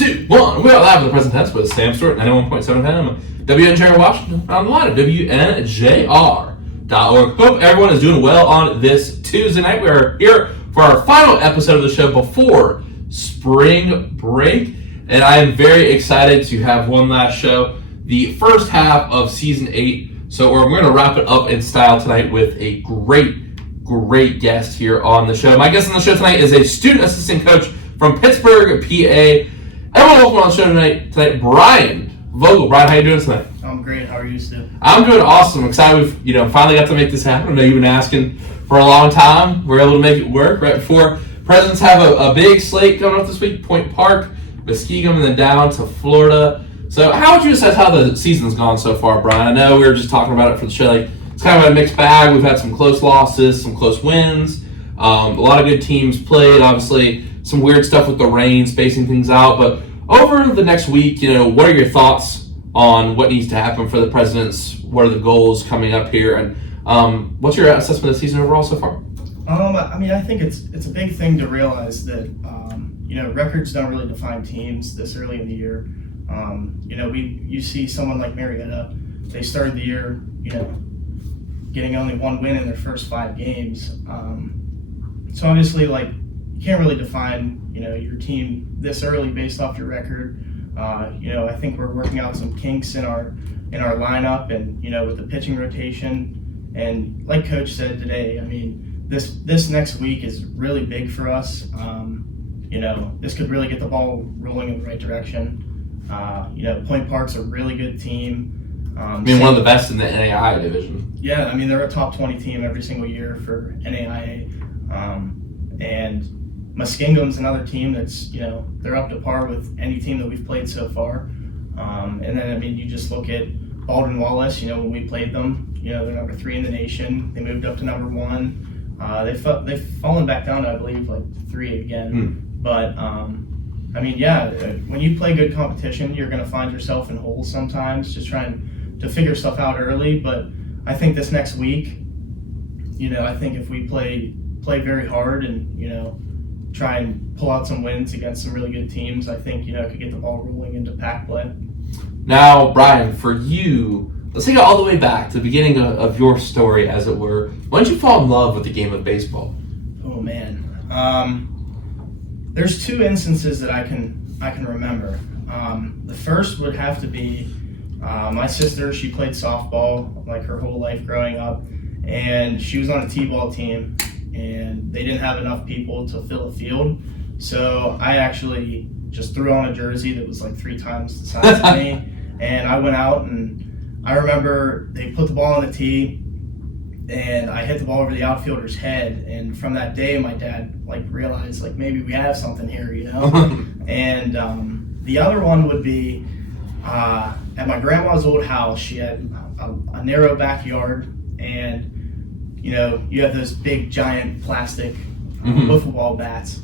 2, 1. We are live in the present tense with Sam Stewart, 91.7 FM, WNJR Washington, on the line at WNJR.org. Hope everyone is doing well on this Tuesday night. We are here for our final episode of the show before spring break, and I am very excited to have one last show, the first half of Season 8. So we're going to wrap it up in style tonight with a great guest here on the show. My guest on the show tonight is a student assistant coach from Pittsburgh, PA. Everyone welcome on the show tonight, Brian Vogel. Brian, how you doing tonight? I'm great. How are you, Stu? I'm doing awesome. Excited we've finally got to make this happen. I know you've been asking for a long time. We're able to make it work right before Presidents have a big slate coming up this week. Point Park, Muskegum, and then down to Florida. So how would you assess how the season's gone so far, Brian? I know we were just talking about it for the show. It's kind of a mixed bag. We've had some close losses, some close wins. A lot of good teams played. Obviously, some weird stuff with the rain, spacing things out. But over the next week, what are your thoughts on what needs to happen for the Presidents? What are the goals coming up here? And what's your assessment of the season overall so far? I think it's a big thing to realize that, records don't really define teams this early in the year. You see someone like Marietta, they started the year, getting only one win in their first 5 games. So obviously, you can't really define, your team this early based off your record. I think we're working out some kinks in our lineup and, with the pitching rotation. And like Coach said today, this next week is really big for us. This could really get the ball rolling in the right direction. Point Park's a really good team. One of the best in the NAIA division. Yeah, they're a top 20 team every single year for NAIA. And Muskegum's another team that's, they're up to par with any team that we've played so far. And then, you just look at Baldwin Wallace, when we played them, they're number 3 in the nation. They moved up to number 1. They've fallen back down to, I believe, 3 again. But, when you play good competition, you're going to find yourself in holes sometimes, just trying to figure stuff out early. But I think this next week, I think if we play very hard and, try and pull out some wins against some really good teams, I think, it could get the ball rolling into pack play. Now, Brian, for you, let's take it all the way back to the beginning of your story, as it were. When did you fall in love with the game of baseball? Oh, man. There's 2 instances that I can remember. The first would have to be my sister. She played softball her whole life growing up, and she was on a t-ball team, and they didn't have enough people to fill a field. So I actually just threw on a jersey that was 3 times the size of me, and I went out, and I remember they put the ball on the tee, and I hit the ball over the outfielder's head. And from that day, my dad realized maybe we have something here, And the other one would be at my grandma's old house. She had a narrow backyard, and you have those big giant plastic wiffle ball bats.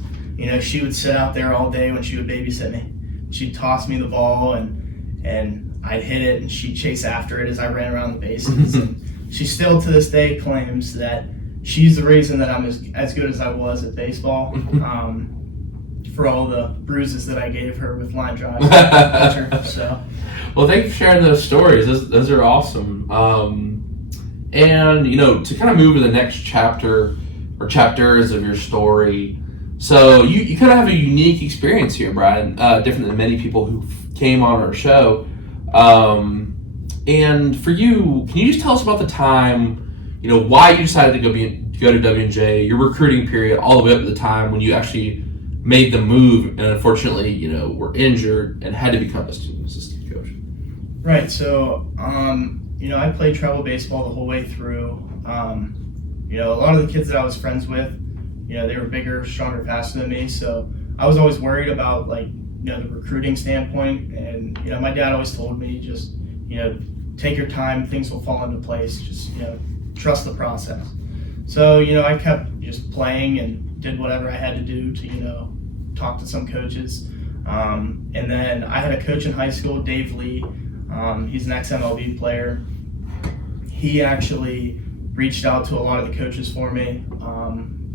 She would sit out there all day when she would babysit me. She'd toss me the ball, and I'd hit it, and she'd chase after it as I ran around the bases. And she still to this day claims that she's the reason that I'm as good as I was at baseball, for all the bruises that I gave her with line drives. So, well, thank you for sharing those stories. Those are awesome. And to kind of move to the next chapter or chapters of your story. So you kind of have a unique experience here, Brian, different than many people who came on our show. And for you, can you just tell us about the time, why you decided to go to WNJ, your recruiting period, all the way up to the time when you actually made the move and unfortunately, were injured and had to become a student assistant coach? Right. So, I played travel baseball the whole way through. A lot of the kids that I was friends with, they were bigger, stronger, faster than me. So I was always worried about the recruiting standpoint. And, my dad always told me just, take your time, things will fall into place. Just, trust the process. So, I kept just playing and did whatever I had to do to, talk to some coaches. And then I had a coach in high school, Dave Lee. He's an ex-MLB player. He actually reached out to a lot of the coaches for me,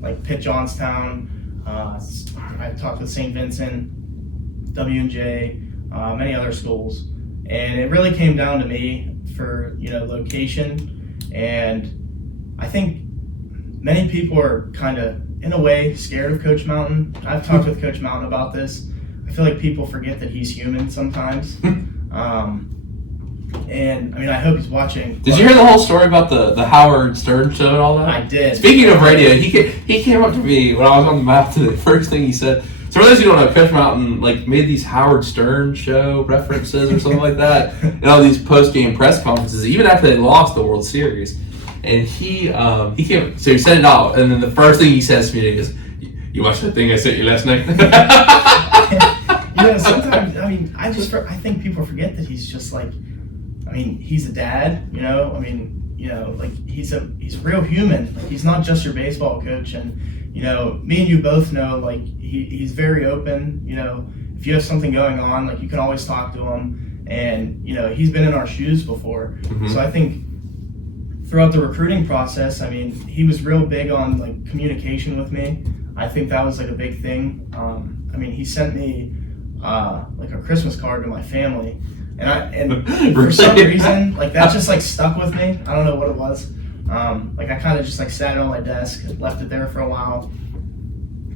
like Pitt Johnstown. I talked with St. Vincent, W&J, many other schools. And it really came down to me for, location. And I think many people are kind of, in a way, scared of Coach Mountain. I've talked with Coach Mountain about this. I feel like people forget that he's human sometimes. And I hope he's watching. Did you hear the whole story about the Howard Stern show and all that? I did. Speaking of radio, he came up to me when I was on the map today. The first thing he said. So for those who don't know, Coach Mountain made these Howard Stern show references or something like that, and all these post game press conferences, even after they lost the World Series. And he came. So he said it all, and then the first thing he says to me is, "You watched that thing I sent you last night?" Sometimes I think people forget that he's just he's a dad. He's a real human. He's not just your baseball coach. And me and you both know he's very open. If you have something going on, you can always talk to him. And he's been in our shoes before. Mm-hmm. So I think throughout the recruiting process, he was real big on communication with me. I think that was a big thing. He sent me a Christmas card to my family, and for some reason that just stuck with me. I don't know what it was. I kind of just sat it on my desk, left it there for a while,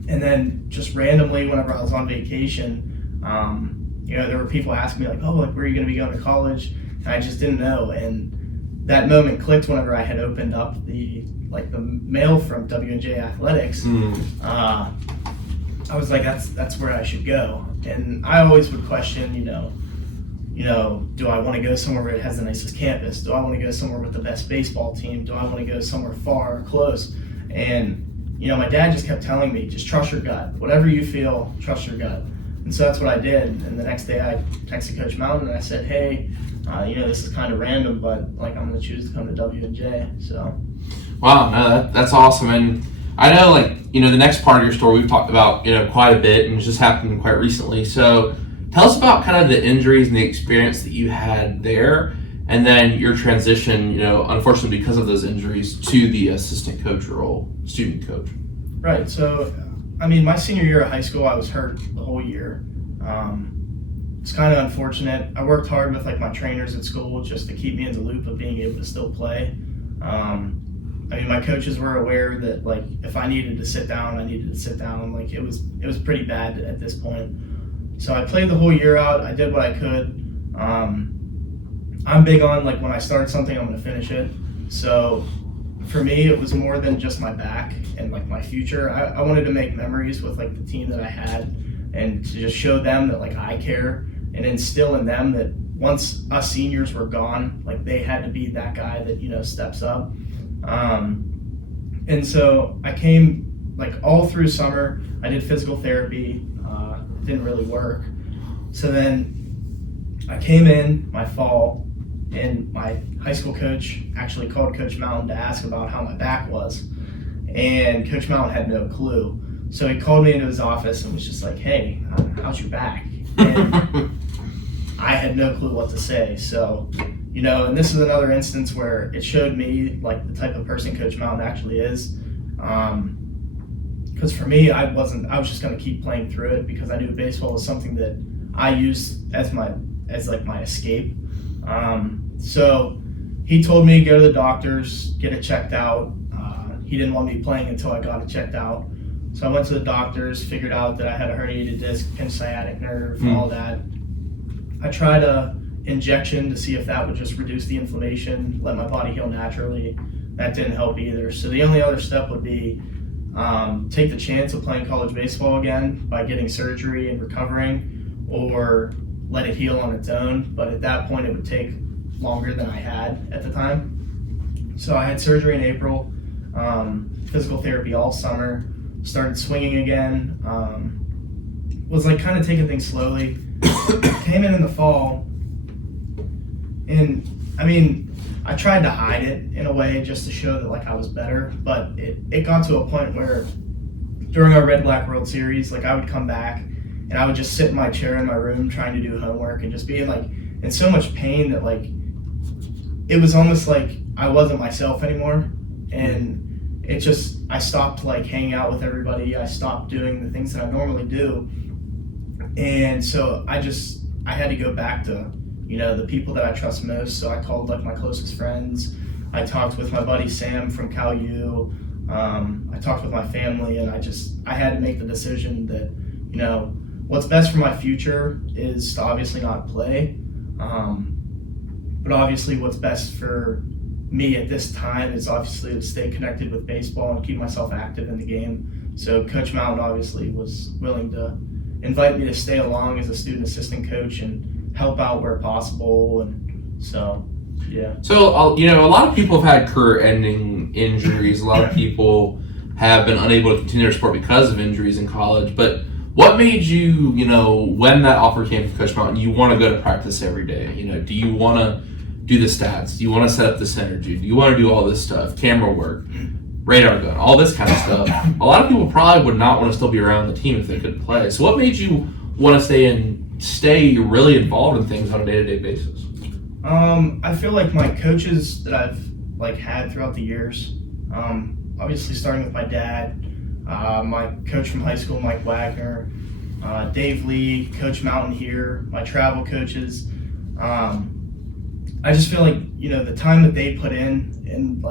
and then just randomly whenever I was on vacation, there were people asking me where are you going to be going to college? And I just didn't know, and that moment clicked whenever I had opened up the mail from W&J Athletics. I was that's where I should go. And I always would question, do I want to go somewhere where it has the nicest campus? Do I want to go somewhere with the best baseball team? Do I want to go somewhere far or close? And, my dad just kept telling me, just trust your gut. Whatever you feel, trust your gut. And so that's what I did. And the next day I texted Coach Mountain and I said, hey, this is kind of random, but I'm going to choose to come to W&J. So. Wow, no, that's awesome. And I know, the next part of your story we've talked about, quite a bit, and it's just happened quite recently. So tell us about kind of the injuries and the experience that you had there, and then your transition, unfortunately because of those injuries, to the assistant coach role, student coach. Right. So, my senior year of high school, I was hurt the whole year. It's kind of unfortunate. I worked hard with my trainers at school just to keep me in the loop of being able to still play. My coaches were aware that if I needed to sit down, I needed to sit down. It was pretty bad at this point. So I played the whole year out. I did what I could. I'm big on when I start something, I'm going to finish it. So for me, it was more than just my back and my future. I wanted to make memories with the team that I had, and to just show them that I care, and instill in them that once us seniors were gone, they had to be that guy that steps up. And so I came all through summer. I did physical therapy. It didn't really work. So then I came in my fall, and my high school coach actually called Coach Mountain to ask about how my back was. And Coach Mountain had no clue. So he called me into his office and was just hey, how's your back? And I had no clue what to say. So, and this is another instance where it showed me the type of person Coach Mountain actually is. Because for me, I was just going to keep playing through it, because I knew baseball was something that I used as my escape. So he told me to go to the doctors, get it checked out. He didn't want me playing until I got it checked out. So I went to the doctors, figured out that I had a herniated disc, pinched sciatic nerve, all that. I tried a injection to see if that would just reduce the inflammation, let my body heal naturally. That didn't help either. So the only other step would be take the chance of playing college baseball again by getting surgery and recovering, or let it heal on its own. But at that point, it would take longer than I had at the time. So I had surgery in April, physical therapy all summer, started swinging again, was kind of taking things slowly. Came in the fall, and I tried to hide it in a way just to show that I was better, but it got to a point where during our Red Black World Series, I would come back and I would just sit in my chair in my room trying to do homework and just be in so much pain that it was almost I wasn't myself anymore. And it just, I stopped hanging out with everybody. I stopped doing the things that I normally do. And so I had to go back to, the people that I trust most. So I called like my closest friends. I talked with my buddy Sam from Cal U. I talked with my family, and I had to make the decision that, what's best for my future is to obviously not play. But obviously what's best for me at this time is obviously to stay connected with baseball and keep myself active in the game. So Coach Mountain obviously was willing to invite me to stay along as a student assistant coach and help out where possible. And so, yeah. So, a lot of people have had career-ending injuries. A lot of people have been unable to continue their sport because of injuries in college. But what made you, when that offer came from Coach Mountain, you want to go to practice every day? Do you want to do the stats? Do you want to set up the synergy? Do you want to do all this stuff? Camera work, radar gun, all this kind of stuff. A lot of people probably would not want to still be around the team if they could play. So what made you want to stay really involved in things on a day-to-day basis? I feel like my coaches that I've had throughout the years, obviously starting with my dad, my coach from high school, Mike Wagner, Dave Lee, Coach Mountain here, my travel coaches. I just feel like, the time that they put in and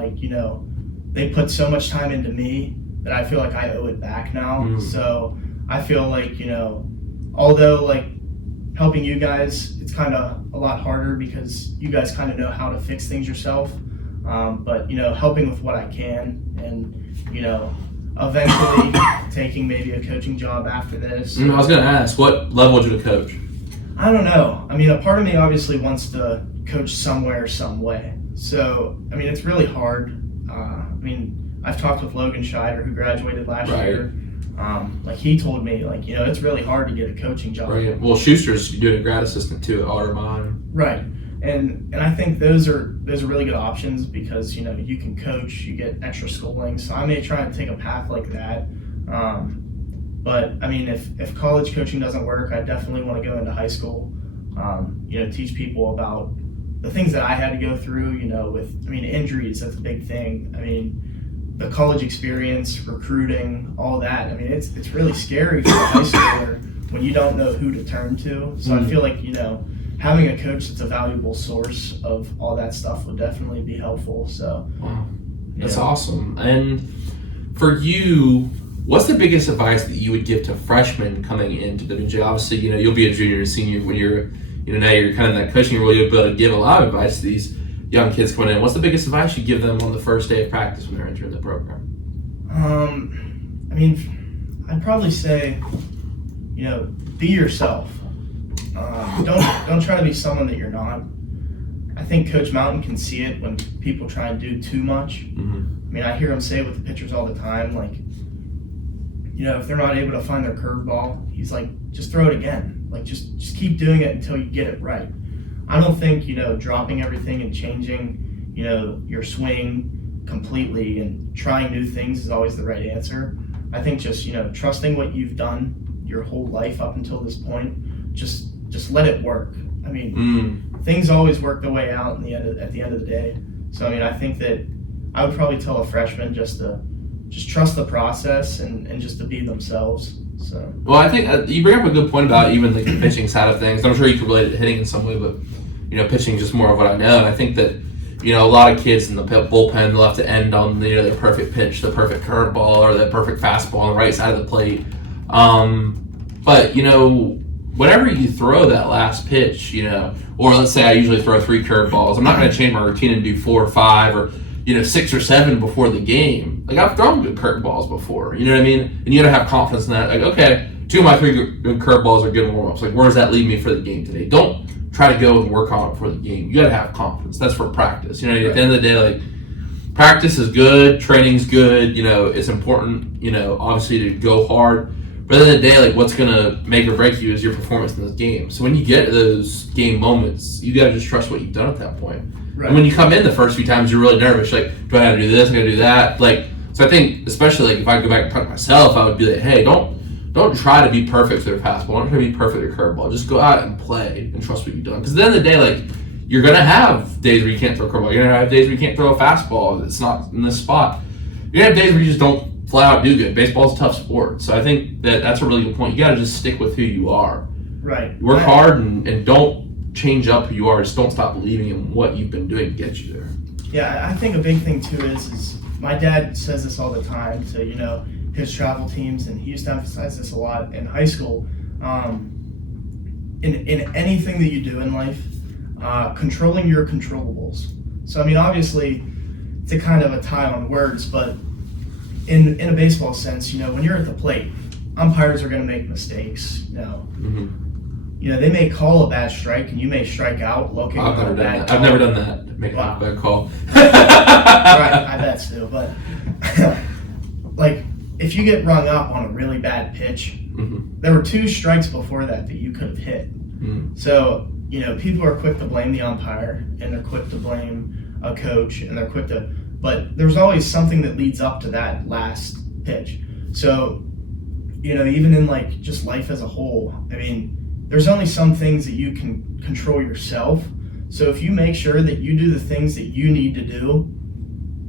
they put so much time into me that I feel like I owe it back now. Mm. So I feel like, although helping you guys, it's kind of a lot harder because you guys kind of know how to fix things yourself. But, helping with what I can and, eventually taking maybe a coaching job after this. I was going to ask, what level would you coach? I don't know. A part of me obviously wants to coach somewhere, some way. So, it's really hard. I've talked with Logan Scheider, who graduated last year. He told me, it's really hard to get a coaching job. Right. Well, Schuster's doing a grad assistant too at Ottermine. Right. And I think those are really good options because, you can coach, you get extra schooling. So I may try and take a path like that. But if college coaching doesn't work, I definitely want to go into high school, teach people about the things that I had to go through, with injuries, that's a big thing. The college experience, recruiting, all that. It's really scary for a high schooler when you don't know who to turn to. So I feel like, having a coach that's a valuable source of all that stuff would definitely be helpful. So, wow, that's awesome. And for you, what's the biggest advice that you would give to freshmen coming into Dubjay? Obviously, you'll be a junior or senior when you're, now you're kind of in that coaching role. You'll be able to give a lot of advice to these young kids coming in. What's the biggest advice you give them on the first day of practice when they're entering the program? I'd probably say, be yourself. Don't try to be someone that you're not. I think Coach Mountain can see it when people try and do too much. Mm-hmm. I hear him say it with the pitchers all the time, if they're not able to find their curveball, he's like, just throw it again. Just keep doing it until you get it right. I don't think, dropping everything and changing, your swing completely and trying new things is always the right answer. I think just, trusting what you've done your whole life up until this point, just let it work. Things always work their way out at the end of the day. So, I think that I would probably tell a freshman just to trust the process and just to be themselves. So. Well, I think you bring up a good point about even the pitching side of things. I'm sure you can relate it to hitting in some way, but pitching is just more of what I know. And I think that a lot of kids in the bullpen, they'll have to end on their perfect pitch, the perfect curveball, or the perfect fastball on the right side of the plate. But whenever you throw that last pitch, or let's say I usually throw 3 curveballs, I'm not going to change my routine and do 4 or 5 or 6 or 7 before the game. I've thrown good curveballs before, you know what I mean? And you got to have confidence in that. Okay, 2 of my 3 good curveballs are good warm-ups. Where does that lead me for the game today? Don't try to go and work on it for the game. You got to have confidence. That's for practice. At the end of the day, practice is good, training's good. It's important. Obviously to go hard. But at the end of the day, what's gonna make or break you is your performance in this game. So when you get those game moments, you gotta just trust what you've done at that point. Right. And when you come in the first few times, you're really nervous. Do I have to do this? I'm gonna do that. So I think, especially if I go back and talk to myself, I would be like, hey, don't try to be perfect with your fastball. Don't try to be perfect with your curveball. Just go out and play and trust what you've done. Because at the end of the day, you're gonna have days where you can't throw a curveball. You're gonna have days where you can't throw a fastball. It's not in this spot. You're gonna have days where you just don't flat out do good. Baseball's a tough sport. So I think that's a really good point. You got to just stick with who you are Right. Work hard and don't change up who you are. Just don't stop believing in what you've been doing to get you there. Yeah, I think a big thing too is my dad says this all the time to, his travel teams, and he used to emphasize this a lot in high school. In anything that you do in life, controlling your controllables. So, obviously, it's a kind of a tie on words, but in a baseball sense, when you're at the plate, umpires are going to make mistakes. They may call a bad strike, and you may strike out looking I've for a bad call. I've never done that. Make a bad call. Right, I bet so. But if you get rung up on a really bad pitch, there were 2 strikes before that you could have hit. So people are quick to blame the umpire, and they're quick to blame a coach, and they're quick to. But there's always something that leads up to that last pitch. So even in just life as a whole, there's only some things that you can control yourself. So if you make sure that you do the things that you need to do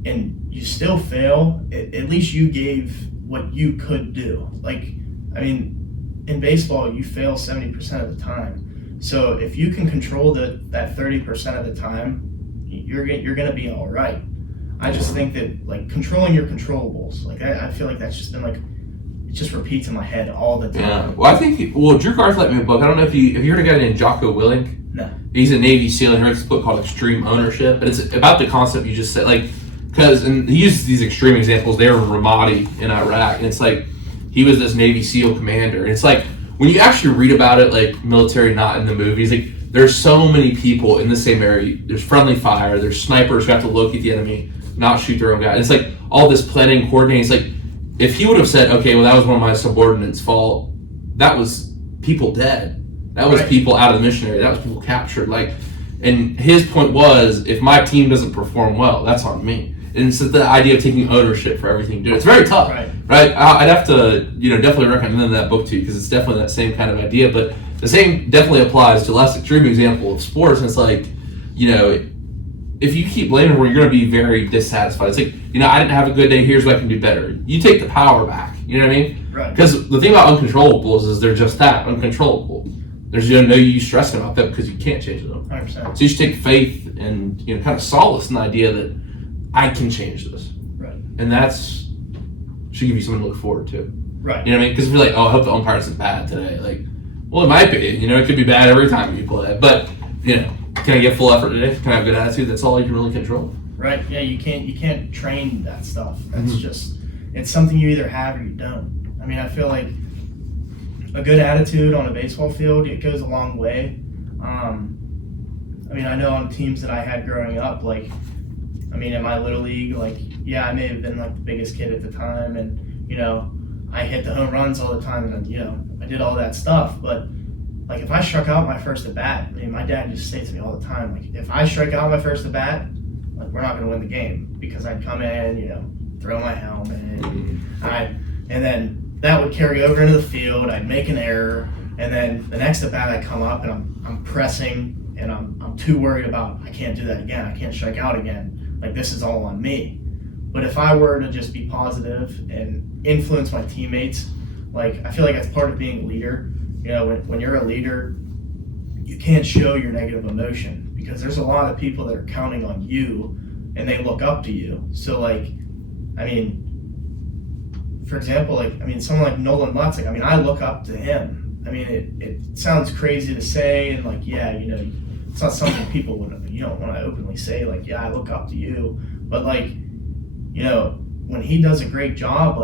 and you still fail, at least you gave what you could do. In baseball, you fail 70% of the time. So if you can control that 30% of the time, you're going to be all right. I just think that controlling your controllables, I feel like that's just been it just repeats in my head all the time. Yeah. Well, I think Drew Garth let me a book. I don't know if you heard a guy named Jocko Willink. No. He's a Navy SEAL, and he writes a book called Extreme Ownership, and it's about the concept you just said, and he uses these extreme examples. They were in Ramadi in Iraq, and it's he was this Navy SEAL commander, and it's when you actually read about it, military, not in the movies, there's so many people in the same area. There's friendly fire, there's snipers who have to locate the enemy, not shoot their own guy. And it's all this planning, coordinating. It's if he would have said, okay, well, that was one of my subordinates' fault, that was people dead. That was people out of the mission area. That was people captured. And his point was, if my team doesn't perform well, that's on me. And it's the idea of taking ownership for everything you do. It's very tough, right? I'd have to, definitely recommend that book to you, because it's definitely that same kind of idea. But the same definitely applies to a less extreme example of sports. And it's if you keep blaming where you're going to be very dissatisfied. It's I didn't have a good day. Here's what I can do better. You take the power back. You know what I mean? Right. Because the thing about uncontrollables is they're just that, uncontrollable. There's no use stressing about that because you can't change them. 100%. So you should take faith and kind of solace in the idea that I can change this. Right. And that's should give you something to look forward to. Right. You know what I mean? Because if you're I hope the umpire isn't bad today. Well, it might be. It could be bad every time you play. But can I get full effort today? Can I have a good attitude? That's all you can really control. Right. Yeah. You can't train that stuff. That's just it's something you either have or you don't. I feel like a good attitude on a baseball field, it goes a long way. I know on teams that I had growing up, in my little league, I may have been the biggest kid at the time, and I hit the home runs all the time, and I did all that stuff. But if I struck out my first at bat, my dad just says to me all the time, if I strike out my first at bat, we're not going to win the game, because I'd come in, throw my helmet, and then that would carry over into the field. I'd make an error, and then the next at bat I come up and I'm pressing, and I'm too worried about I can't do that again. I can't strike out again. This is all on me. But if I were to just be positive and influence my teammates, I feel like that's part of being a leader. When you're a leader, you can't show your negative emotion, because there's a lot of people that are counting on you and they look up to you. So for example, someone like Nolan Lutz, I look up to him. It sounds crazy to say, and it's not something people you don't want to openly say, I look up to you. But when he does a great job,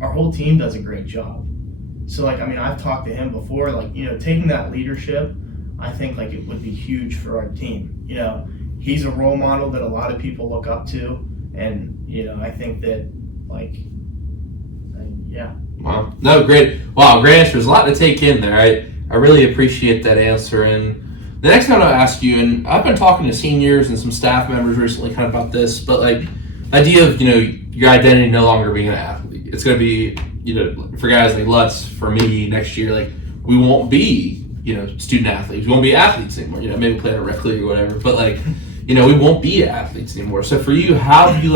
our whole team does a great job. So I've talked to him before, taking that leadership, I think it would be huge for our team. He's a role model that a lot of people look up to, and I think that yeah. Wow. No, great. Wow, great answer. There's a lot to take in there. I really appreciate that answer. And the next one I'll ask you, and I've been talking to seniors and some staff members recently kind of about this, but the idea of, your identity no longer being an athlete. It's going to be, for guys like Lutz, for me next year, we won't be, student athletes. We won't be athletes anymore. Maybe play at a rec league or whatever, but we won't be athletes anymore. So for you, how have you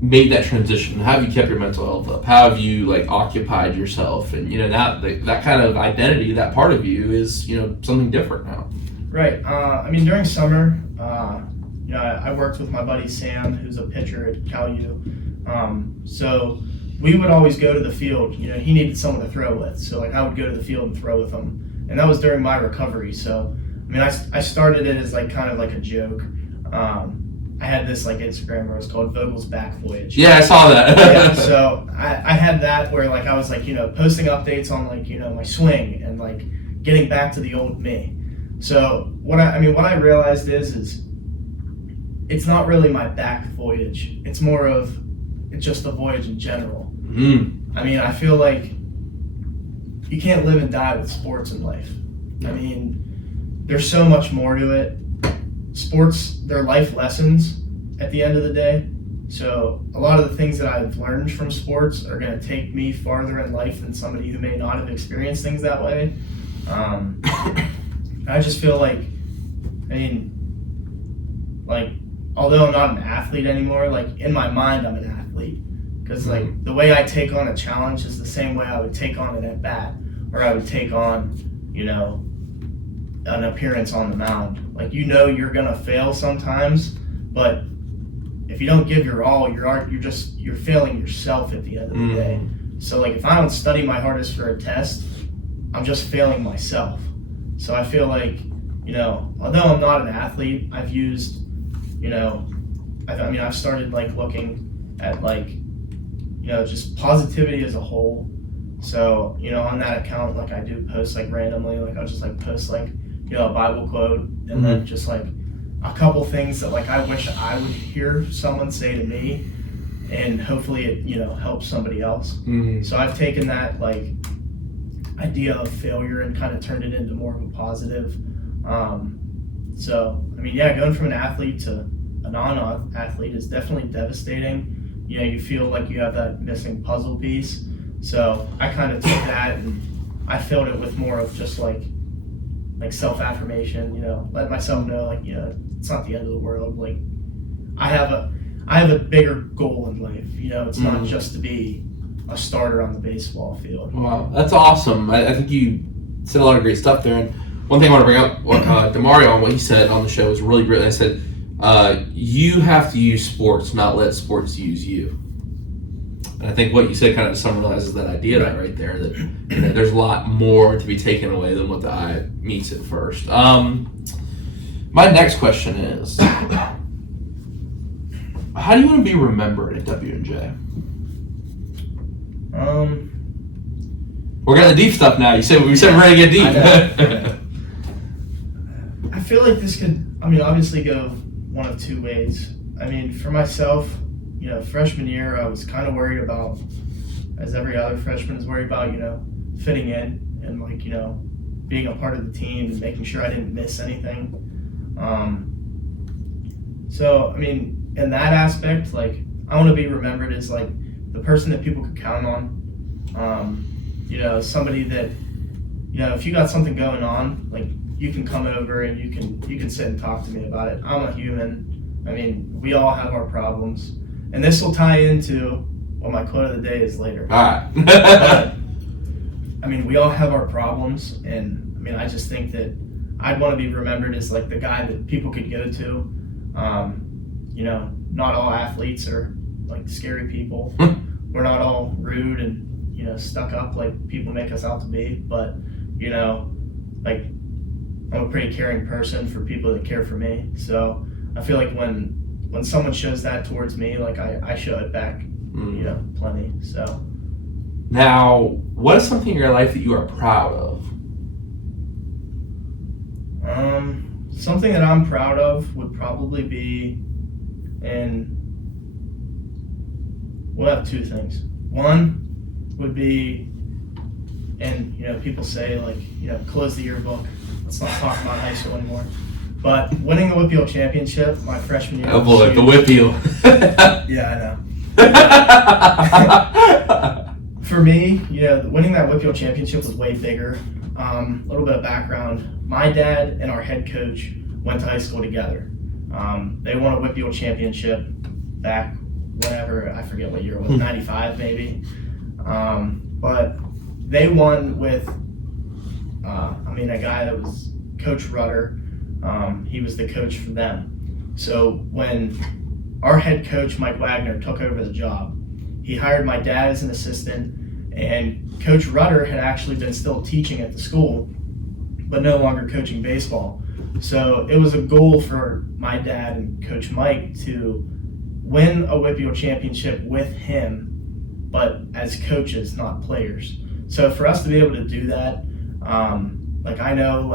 made that transition? How have you kept your mental health up? How have you like occupied yourself? And that kind of identity, that part of you is something different now. Right. During summer, I worked with my buddy Sam, who's a pitcher at Cal U. So we would always go to the field. He needed someone to throw with, so I would go to the field and throw with him, and that was during my recovery. So I started it as kind of like a joke. I had this Instagram where it was called Vogel's Back Voyage. Yeah, I saw that. Yeah, so I had that where I was posting updates on my swing and getting back to the old me. So what I realized is it's not really my back voyage. It's more of just the voyage in general. Mm. I feel like you can't live and die with sports in life. There's so much more to it. Sports, they're life lessons at the end of the day. So a lot of the things that I've learned from sports are going to take me farther in life than somebody who may not have experienced things that way. I just feel although I'm not an athlete anymore, in my mind I'm an athlete. Because the way I take on a challenge is the same way I would take on an at bat, or I would take on, an appearance on the mound. You're gonna fail sometimes, but if you don't give your all, you're failing yourself at the end of the day. So if I don't study my hardest for a test, I'm just failing myself. So I feel although I'm not an athlete, I've used, I've started looking at just positivity as a whole. So on that account, I do post randomly, I'll just post a Bible quote, and then just a couple things that I wish I would hear someone say to me, and hopefully it helps somebody else. So I've taken that idea of failure and kind of turned it into more of a positive. Going from an athlete to a non-athlete is definitely devastating. You feel like you have that missing puzzle piece. So I kind of took that and I filled it with more of just self-affirmation, let myself know it's not the end of the world. I have a bigger goal in life. It's not just to be a starter on the baseball field. Wow, that's awesome. I think you said a lot of great stuff there. And one thing I want to bring up, DeMario, on what he said on the show was really great. I said, you have to use sports, not let sports use you. And I think what you said kind of summarizes that idea right there, that there's a lot more to be taken away than what the eye meets at first. My next question is, how do you want to be remembered at W&J? We're getting the deep stuff now. We said we're going to get deep. I feel like this could, obviously go one of two ways. For myself, freshman year, I was kind of worried about, as every other freshman is worried about, fitting in and being a part of the team and making sure I didn't miss anything. In that aspect, I want to be remembered as the person that people could count on. Somebody that, if you got something going on, you can come over and you can sit and talk to me about it. I'm a human. We all have our problems. And this will tie into what my quote of the day is later. All right. But, we all have our problems, and I just think that I'd want to be remembered as the guy that people could go to. Not all athletes are scary people. We're not all rude and stuck up like people make us out to be. But I'm a pretty caring person for people that care for me. So I feel like when someone shows that towards me, I show it back, plenty. So now, what is something in your life that you are proud of? Something that I'm proud of would probably be, we'll have two things. One would be, people say close the yearbook. Let's not talk about high school anymore. But winning the Whitfield championship my freshman year. Oh boy, the Whitfield. Yeah, I know. For me, winning that Whitfield championship was way bigger. A little bit of background. My dad and our head coach went to high school together. They won a Whitfield championship back whatever, I forget what year it was, 95 maybe. But they won with, a guy that was Coach Rutter. He was the coach for them. So when our head coach, Mike Wagner, took over the job, he hired my dad as an assistant, and Coach Rutter had actually been still teaching at the school, but no longer coaching baseball. So it was a goal for my dad and Coach Mike to win a WPIAL championship with him, but as coaches, not players. So for us to be able to do that, I know,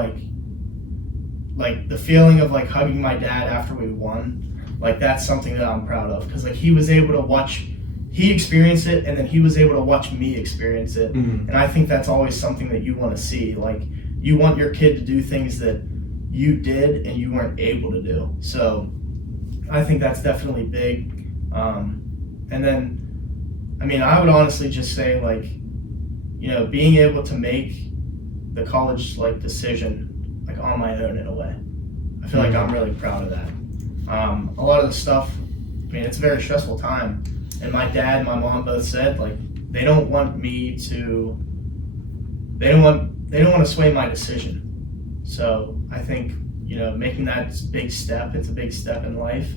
the feeling of hugging my dad after we won, that's something that I'm proud of, because he was able to watch. He experienced it, and then he was able to watch me experience it. Mm-hmm. And I think that's always something that you want to see. You want your kid to do things that you did and you weren't able to do. So I think that's definitely big. And then, I would honestly just say, being able to make the college, decision, on my own in a way. I feel like I'm really proud of that. A lot of the stuff, it's a very stressful time. And my dad and my mom both said, they don't want me to, they don't want to sway my decision. So I think, making that big step, it's a big step in life.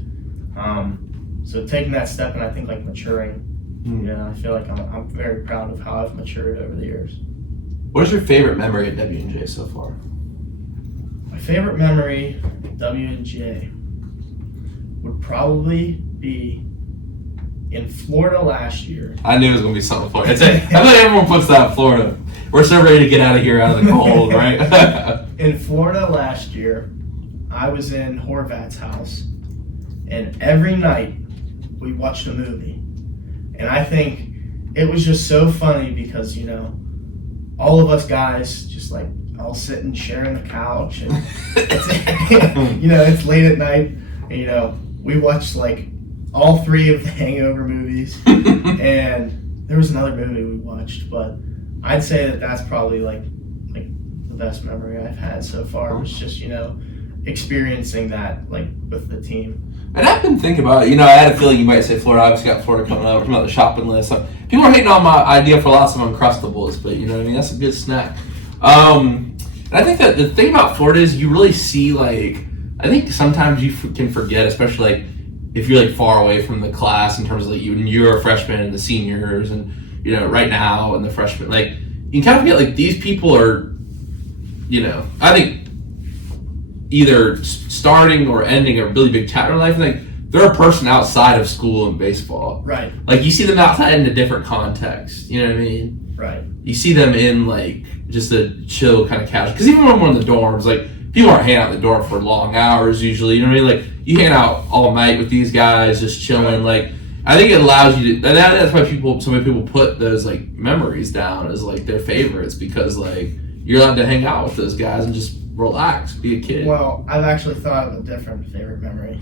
So taking that step, and I think maturing, I feel like I'm very proud of how I've matured over the years. What is your favorite memory at W&J so far? My favorite memory at W&J would probably be in Florida last year. I knew it was going to be something Florida. I thought everyone puts that in Florida. We're so ready to get out of here, out of the cold, right? In Florida last year, I was in Horvat's house, and every night we watched a movie. And I think it was just so funny because, all of us guys just all sitting, sharing the couch, and it's late at night, and, we watched all three of the Hangover movies, and there was another movie we watched, but I'd say that that's probably the best memory I've had so far. Was just experiencing that with the team. And I've been thinking about it. I had a feeling you might say Florida. Obviously got Florida coming up. We're talking about the shopping list. So people are hating on my idea for lots of Uncrustables, but that's a good snack. And I think that the thing about Florida is you really see I think sometimes you can forget, especially if you're far away from the class in terms of you're a freshman and the seniors and right now and the freshmen, you kind of forget these people are, I think either starting or ending a really big chapter in life. They're a person outside of school and baseball. Right. You see them outside in a different context. You know what I mean? Right. You see them in just a chill kind of casual. Because even when we're in the dorms, people aren't hanging out in the dorm for long hours usually. You know what I mean? You hang out all night with these guys, just chilling. I think it allows you to. That's why so many people put those memories down as their favorites, because you're allowed to hang out with those guys and just relax, be a kid. Well, I've actually thought of a different favorite memory.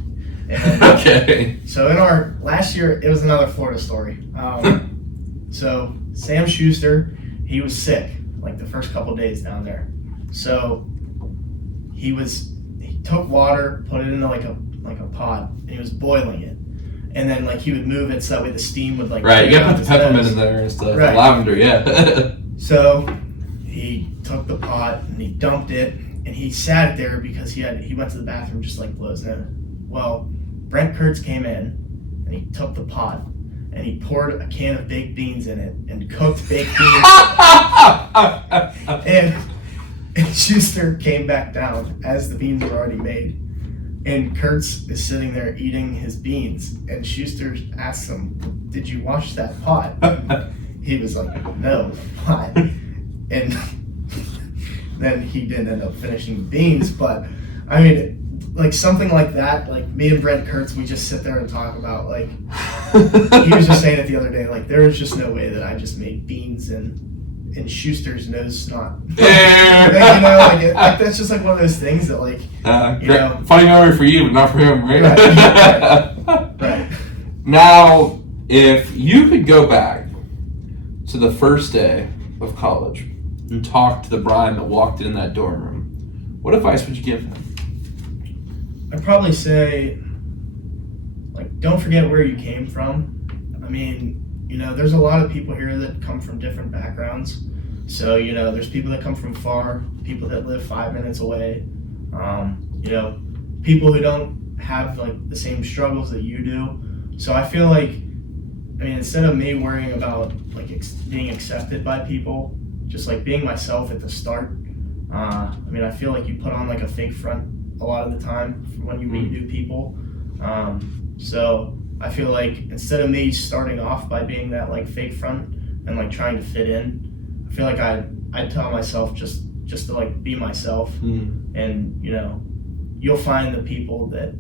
And, Okay. So in our last year, it was another Florida story. So Sam Schuster, he was sick the first couple of days down there. So he took water, put it into a pot, and he was boiling it. And then he would move it so that way the steam would right. You gotta put the peppermint in there and stuff. Right. Lavender, yeah. So he took the pot and he dumped it, and he sat it there because he went to the bathroom just blow his nose. Well, Brent Kurtz came in and he took the pot and he poured a can of baked beans in it and cooked baked beans. and Schuster came back down as the beans were already made. And Kurtz is sitting there eating his beans, and Schuster asks him, "Did you wash that pot?" He was like, "No, why?" And then he didn't end up finishing the beans, but something like that, me and Brent Kurtz, we just sit there and talk about, he was just saying it the other day, there was just no way that I just made beans in Schuster's nose snot. That's just one of those things that funny memory for you, but not for him, right? Right. Now, if you could go back to the first day of college and talk to the Brian that walked in that dorm room, what advice would you give him? I'd probably say, don't forget where you came from. I mean, there's a lot of people here that come from different backgrounds. So, there's people that come from far, people that live 5 minutes away, people who don't have like the same struggles that you do. So I feel like, instead of me worrying about like being accepted by people, just like being myself at the start, I feel like you put on like a fake front a lot of the time when you meet new people. So I feel like instead of me starting off by being that like fake front and like trying to fit in, I feel like I'd tell myself just to like be myself, and you'll find the people that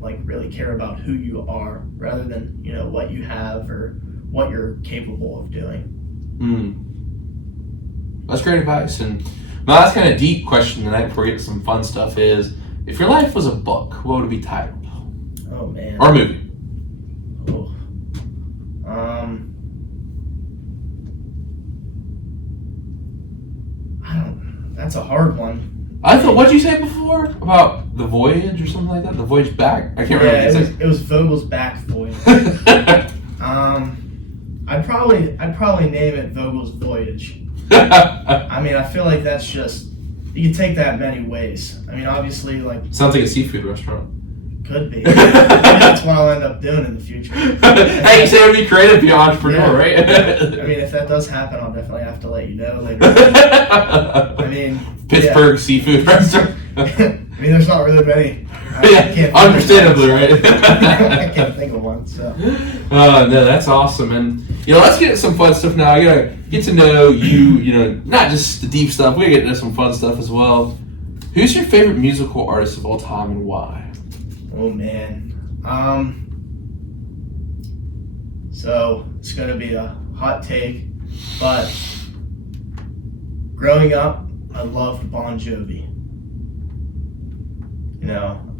like really care about who you are rather than what you have or what you're capable of doing. That's great advice. And my last kind of deep question tonight before we get to some fun stuff is, if your life was a book, what would it be titled? Oh man. Or a movie? Oh. That's a hard one. I thought, what'd you say before about the voyage or something like that? The voyage back? I can't remember. It was Vogel's back voyage. I'd probably name it Vogel's Voyage. I feel like that's just, you can take that many ways. Obviously, like, sounds like a seafood restaurant. Could be. That's what I'll end up doing in the future. Hey, you say it'd be creative, be an entrepreneur, right? If that does happen, I'll definitely have to let you know later. Pittsburgh seafood restaurant. There's not really many. Understandably, right? I can't think of one. So. No, that's awesome, and let's get into some fun stuff now. I gotta get to know you. Not just the deep stuff. We gotta get into some fun stuff as well. Who's your favorite musical artist of all time, and why? Oh man. So it's gonna be a hot take, but growing up, I loved Bon Jovi.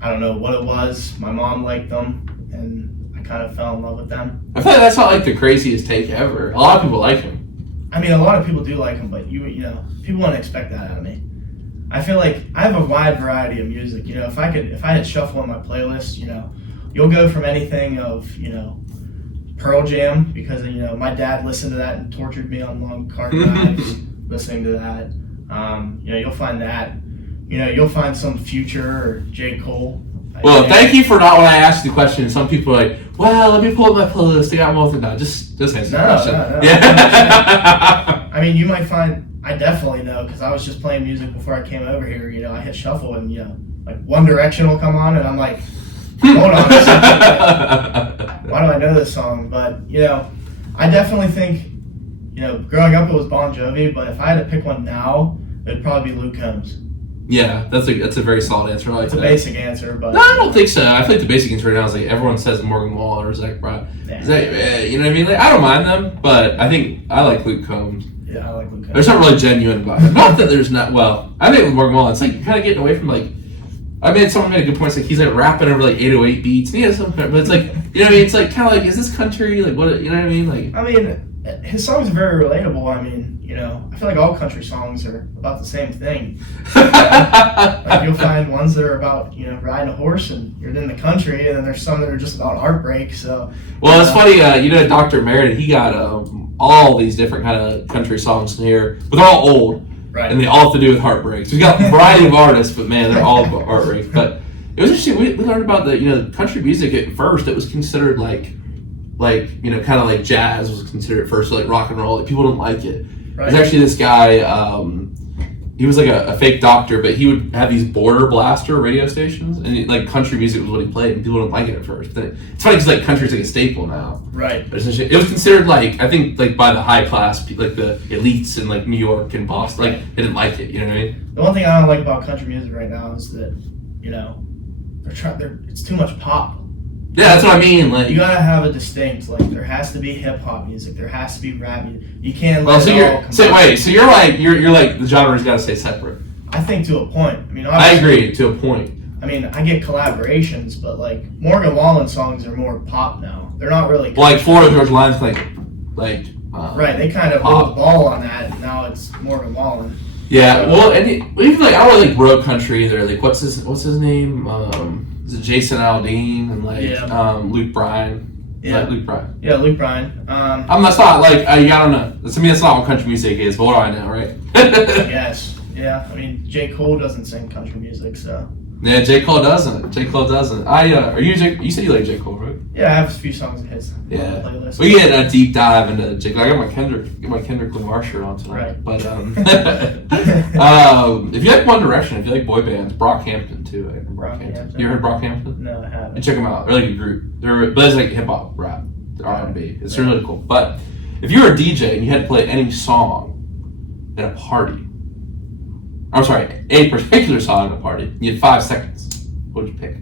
I don't know what it was. My mom liked them, and I kind of fell in love with them. I feel like that's not like the craziest take ever. A lot of people like him. A lot of people do like him, but people wouldn't expect that out of me. I feel like I have a wide variety of music. If I had shuffle on my playlist, you'll go from anything of, Pearl Jam, because, my dad listened to that and tortured me on long car drives listening to that. You'll find that. You'll find some Future or J. Cole. Well, thank you for not when I asked the question. Some people are like, well, let me pull up my playlist. I got more than that. Just answer the question. No. Yeah. You might find, I definitely know, because I was just playing music before I came over here. I hit shuffle and, like One Direction will come on and I'm like, hold on a second. Why do I know this song? But, I definitely think, growing up it was Bon Jovi, but if I had to pick one now, it would probably be Luke Combs. Yeah, that's a very solid answer. I like it's that. A basic answer, but no, I don't think so. I feel like the basic answer right now is like everyone says Morgan Wallen or Zach Bryan. You know what I mean? Like, I don't mind them, but I think I like Luke Combs. Yeah, I like Luke Combs. There's something really genuine about it. Not that there's not. Well, I think with Morgan Wallen, it's like kind of getting away from like. Someone made a good point. It's like he's like rapping over like 808 beats. And he has some, but it's like it's like kind of like, is this country? Like what? You know what I mean? Like his songs are very relatable. I feel like all country songs are about the same thing. Like you'll find ones that are about riding a horse and you're in the country, and then there's some that are just about heartbreak. So well, it's funny. Dr. Meredith, he got all these different kind of country songs in here, but they're all old. Right. And they all have to do with heartbreak. So we got a variety of artists, but man, they're all about heartbreak. But it was interesting. We learned about the country music at first. It was considered like kind of like jazz was considered at first, so like rock and roll. Like people didn't like it. Right. There's actually this guy. He was like a fake doctor, but he would have these border blaster radio stations, and like country music was what he played, and people didn't like it at first. But it's funny because like country's like a staple now. Right. But it was considered like, I think like by the high class, like the elites in like New York and Boston, like they didn't like it. You know what I mean? The one thing I don't like about country music right now is that it's too much pop. Yeah, that's what I mean. Like you gotta have a distinct. Like there has to be hip hop music. There has to be rap music. You can't. Well, so you're like the genre's got to stay separate. I think to a point. I agree to a point. I get collaborations, but like Morgan Wallen songs are more pop now. They're not really. Well, like Florida Georgia Line's like. Right, they kind of hold the ball on that. And now it's Morgan Wallen. Yeah, well, and even like I don't really like road country either. Like what's his name? Is it Jason Aldean and Luke Bryan? Yeah. Like Luke Bryan. Yeah, Luke Bryan. That's not like I don't know. To me, that's not what country music is. But what do I know, right? Yes. Yeah. I mean, J. Cole doesn't sing country music, so. Yeah, J. Cole doesn't. You said you like J. Cole, right? Yeah, I have a few songs of his on the Yeah. playlist. We get a deep dive into J. Cole. I got my Kendrick Lamar shirt on tonight. Right. But if you like One Direction, if you like boy bands, Brockhampton too. Brockhampton. You ever heard Brockhampton? No, I haven't. You check them out. They're like a group. But it's like hip hop, rap, R&B. It's really cool. But if you were a DJ and you had to play any song at a party, I'm sorry, a particular song at a party, you had 5 seconds. What would you pick?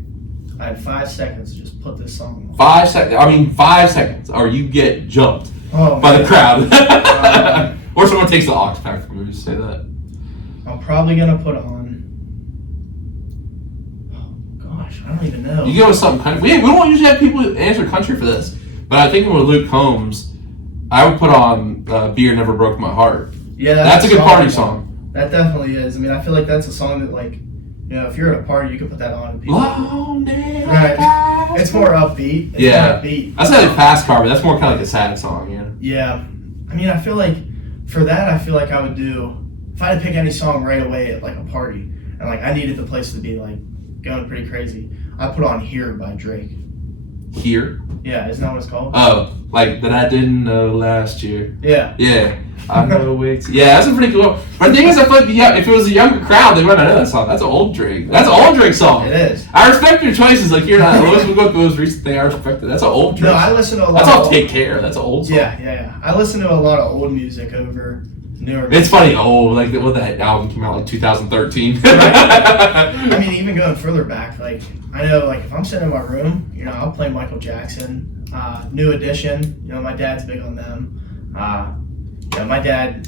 I had 5 seconds to just put this song on. 5 seconds. 5 seconds, or you get jumped by the crowd, or someone takes the aux pack from you. Just say that. I'm probably gonna put on. Oh gosh, I don't even know. You go with something country. We don't usually have people answer country for this, but I think with Luke Combs, I would put on "Beer Never Broke My Heart." Yeah, that's a good party song. That definitely is. I mean, I feel like that's a song that, like, if you're at a party, you could put that on. And people, right. It's more upbeat. It's more upbeat. That's not like fast car, but that's more kind of like a sad song, Yeah. I mean, I feel like for that, I would do, if I had to pick any song right away at like a party, and like I needed the place to be like going pretty crazy, I'd put on "Here" by Drake. Here? Yeah, isn't that what it's called? Oh, like that I didn't know last year. Yeah. Yeah. I know wait. Yeah, that's a pretty cool. But the thing is, I feel like if it was a younger crowd, they might not know that song. That's an old Drake. That's an old Drake song. It is. I respect your choices. Like you're not. We go through those recent thing. I respect it. That's an old Drake. No, I listen to a lot. That's all Take Care. That's an old song. Yeah. I listen to a lot of old music over newer music. It's funny. Like what that album came out like 2013. Right? I mean, even going further back, like I know, like if I'm sitting in my room, I'll play Michael Jackson, New Edition. My dad's big on them. My dad,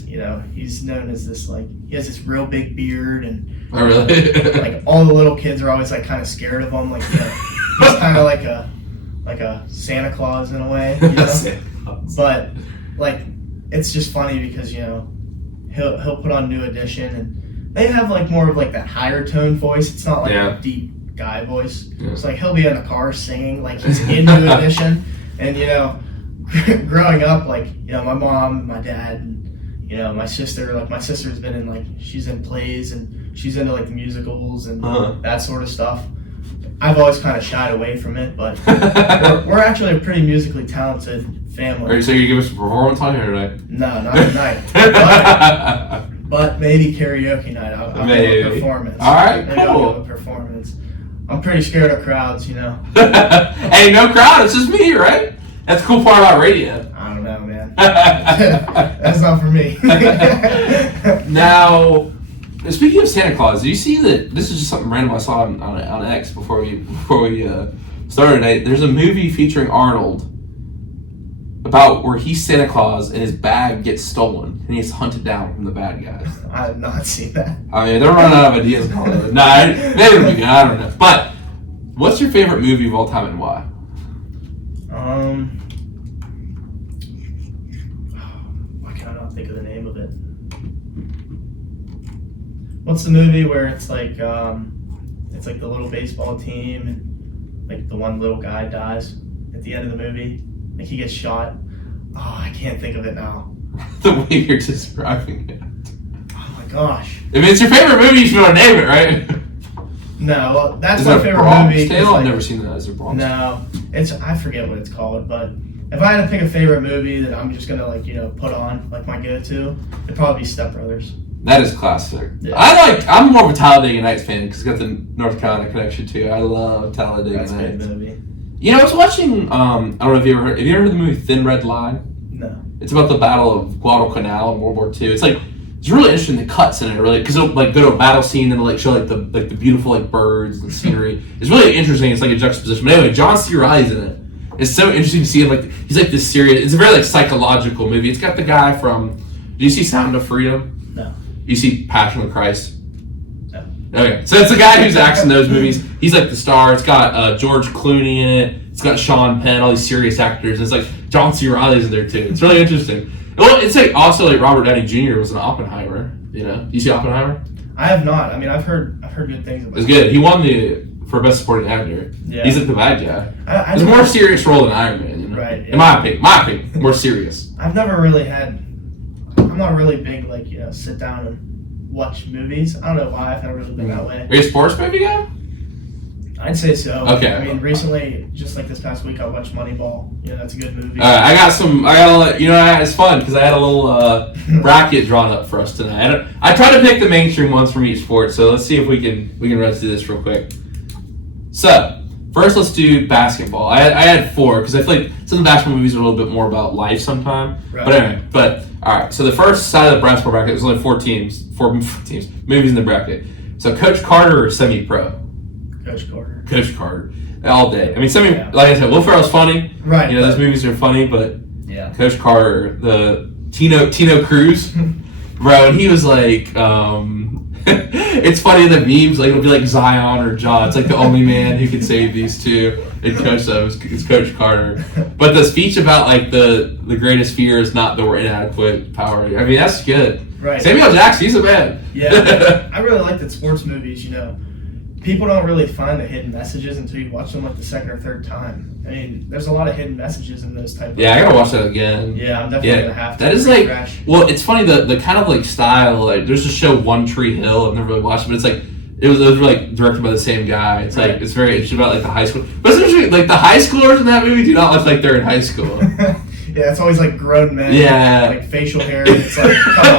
he's known as this, like, he has this real big beard, and oh, really? like all the little kids are always like kind of scared of him, like he's kind of like a Santa Claus in a way, But like it's just funny because he'll put on New Edition, and they have like more of like that higher tone voice. It's not like a deep guy voice. Yeah. It's like he'll be in the car singing like he's in New Edition, and growing up, like my mom, my dad, and my sister. Like my sister's been in like she's in plays and she's into like the musicals and that sort of stuff. I've always kind of shied away from it, but we're actually a pretty musically talented family. Are you saying you give us a performance on here today? No, not tonight. But maybe karaoke night. I'll give a performance. All right, maybe cool. I'll give a performance. I'm pretty scared of crowds, Hey, no crowd. It's just me, right? That's the cool part about radio. I don't know, man. That's not for me. Now, speaking of Santa Claus, do you see that? This is just something random I saw on X before we started today. There's a movie featuring Arnold about where he's Santa Claus and his bag gets stolen and he gets hunted down from the bad guys. I have not seen that. I mean, they're running out of ideas in Hollywood. Maybe it'll be good. I don't know. But what's your favorite movie of all time and why? I cannot think of the name of it. What's the movie where it's like the little baseball team and like the one little guy dies at the end of the movie? Like he gets shot. Oh, I can't think of it now. The way you're describing it. Oh my gosh. If it's your favorite movie, you should want to name it, right? No, well, that's Is my that favorite Bronx movie. Tale? I've never seen that. Is it Bronx? No, I forget what it's called, but if I had to pick a favorite movie that I'm just gonna put on like my go-to, it'd probably be Step Brothers. That is classic. Yeah. I'm more of a Talladega Nights fan because it's got the North Carolina connection too. I love Talladega That's a Nights. good movie. I was watching. I don't know if you ever heard. Have you ever heard the movie Thin Red Line? No. It's about the Battle of Guadalcanal in World War II. It's really interesting. The cuts in it really because it'll like go to a battle scene and it'll like show like the beautiful like birds and scenery. It's really interesting. It's like a juxtaposition. But anyway, John C. Reilly's in it. It's so interesting to see him he's like this serious. It's a very like psychological movie. It's got the guy from. Do you see Sound of Freedom? No. You see Passion of the Christ? No. Okay, so it's the guy who's acts in those movies. He's like the star. It's got George Clooney in it. It's got Sean Penn, all these serious actors. It's like John C. Reilly's in there too. It's really interesting. Well, it's like also like Robert Downey Jr. was an Oppenheimer. You see Oppenheimer? I have not. I mean, I've heard good things about it. It's good. He won for Best Supporting Actor. Yeah. He's like the bad guy. I It's a more serious role than Iron Man. Right. In my opinion, more serious. I'm not really big, like, sit down and watch movies. I don't know why. I've never really been that way. Are you a sports movie guy? I'd say so. Okay. I mean, recently, just like this past week, I watched Moneyball. That's a good movie. It's fun because I had a little bracket drawn up for us tonight. I try to pick the mainstream ones from each sport, so let's see if we can run through this real quick. So, first let's do basketball. I had 4 because I feel like some of the basketball movies are a little bit more about life sometime. Right. But anyway, all right. So the first side of the basketball bracket, there's only 4 movies in the bracket. So Coach Carter or Semi-Pro? Coach Carter. All day. I mean, like I said, Will Ferrell's funny. Right. Those movies are funny, but yeah. Coach Carter, the Tino Cruz, bro, and he was like, it's funny in the memes, like it'll be like Zion or Ja. It's like the only man who can save these two and coach them is Coach Carter. But the speech about like the greatest fear is not that we're inadequate power. I mean, that's good. Right. Samuel Jackson, he's a man. Yeah. I really like that sports movies, people don't really find the hidden messages until you watch them like the second or third time. I mean, there's a lot of hidden messages in those type of I gotta watch that again. Yeah, I'm definitely gonna have to. That is like, well, it's funny the kind of like style, like there's a show One Tree Hill, I've never really watched it, but it's like it was like directed by the same guy. It's like it's very interesting about like the high school, but it's interesting, like the high schoolers in that movie do not look like they're in high school. Yeah, it's always like grown men. Yeah, like facial hair. It's like come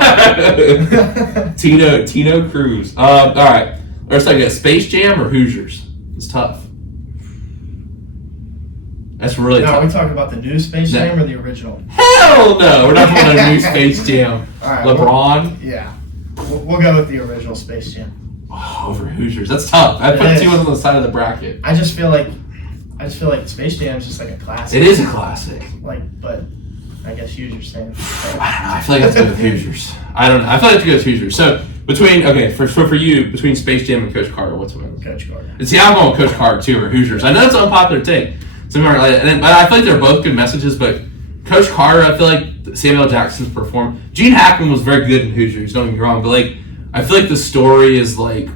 on. Tino Cruz. All right. Or like a Space Jam or Hoosiers? It's tough. That's really tough. Are we talking about the new Space Jam or the original? Hell no! We're not talking about a new Space Jam. All right, LeBron? We'll go with the original Space Jam. Oh, over Hoosiers. That's tough. I put 2 on the side of the bracket. I just feel like Space Jam is just like a classic. It is a classic. But I guess Hoosiers saying. I don't know. I feel like I have to go with Hoosiers. I don't know. I feel like I have to go with Hoosiers. So, for you, between Space Jam and Coach Carter, what's the winner? Coach Carter. And see, I'm going with Coach Carter too, or Hoosiers. I know it's an unpopular take. But I feel like they're both good messages, but Coach Carter, I feel like Samuel Jackson's performance. Gene Hackman was very good in Hoosiers, don't get me wrong, but like I feel like the story is like,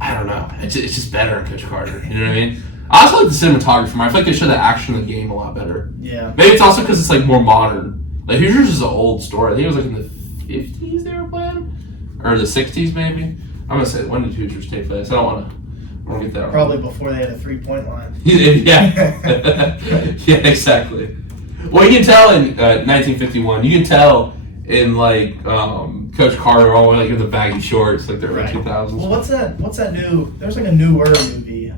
I don't know. It's just better in Coach Carter. You know what I mean? I also like the cinematography. I feel like they show the action in the game a lot better. Yeah. Maybe it's also because it's like more modern. Like Hoosiers is an old story. I think it was like in the 50s they were playing, or the 60s maybe. I'm gonna say, when did Hoosiers take place? I don't want to get that wrong. Probably before they had a 3-point line. Yeah. Yeah, exactly. Well, you can tell in 1951. You can tell in like Coach Carter, all like in the baggy shorts, like the early 2000s. Well, what's that new? There's like a newer movie.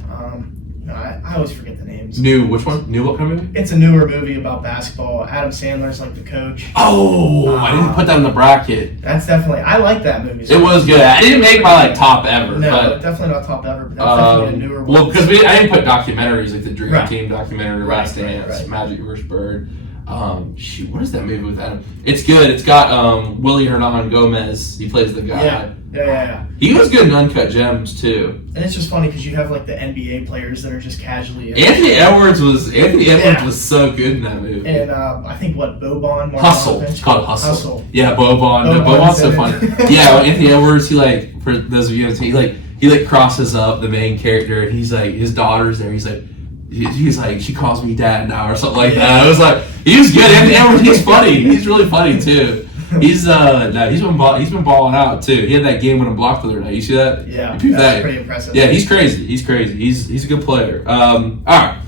I always forget the names. New, which one? New what kind of movie? It's a newer movie about basketball. Adam Sandler's like the coach. Oh, I didn't put that in the bracket. That's definitely. I like that movie. It was good. I didn't make my like top ever. No, but, definitely not top ever. But that's definitely a newer one. Well, because I didn't put documentaries like the Dream Team documentary, Last Dance, right. Magic vs. Bird. What is that movie with Adam? It's good. It's got Willie Hernan Gomez. He plays the guy. Yeah. He was good in Uncut Gems too. And it's just funny because you have like the NBA players that are just casually. Anthony Edwards was so good in that movie. And I think Boban. Hustle. It's called Hustle. Yeah, Boban. Boban's so funny. Yeah, Anthony Edwards. He like, for those of you he crosses up the main character and he's like, his daughter's there. He's like, she calls me dad now or something like that. I was like, he was good. Anthony Edwards, he's funny. He's really funny too. He's been balling out too. He had that game winning block the other night. You see that? Yeah, that's pretty impressive. Yeah, he's crazy. He's a good player. All right,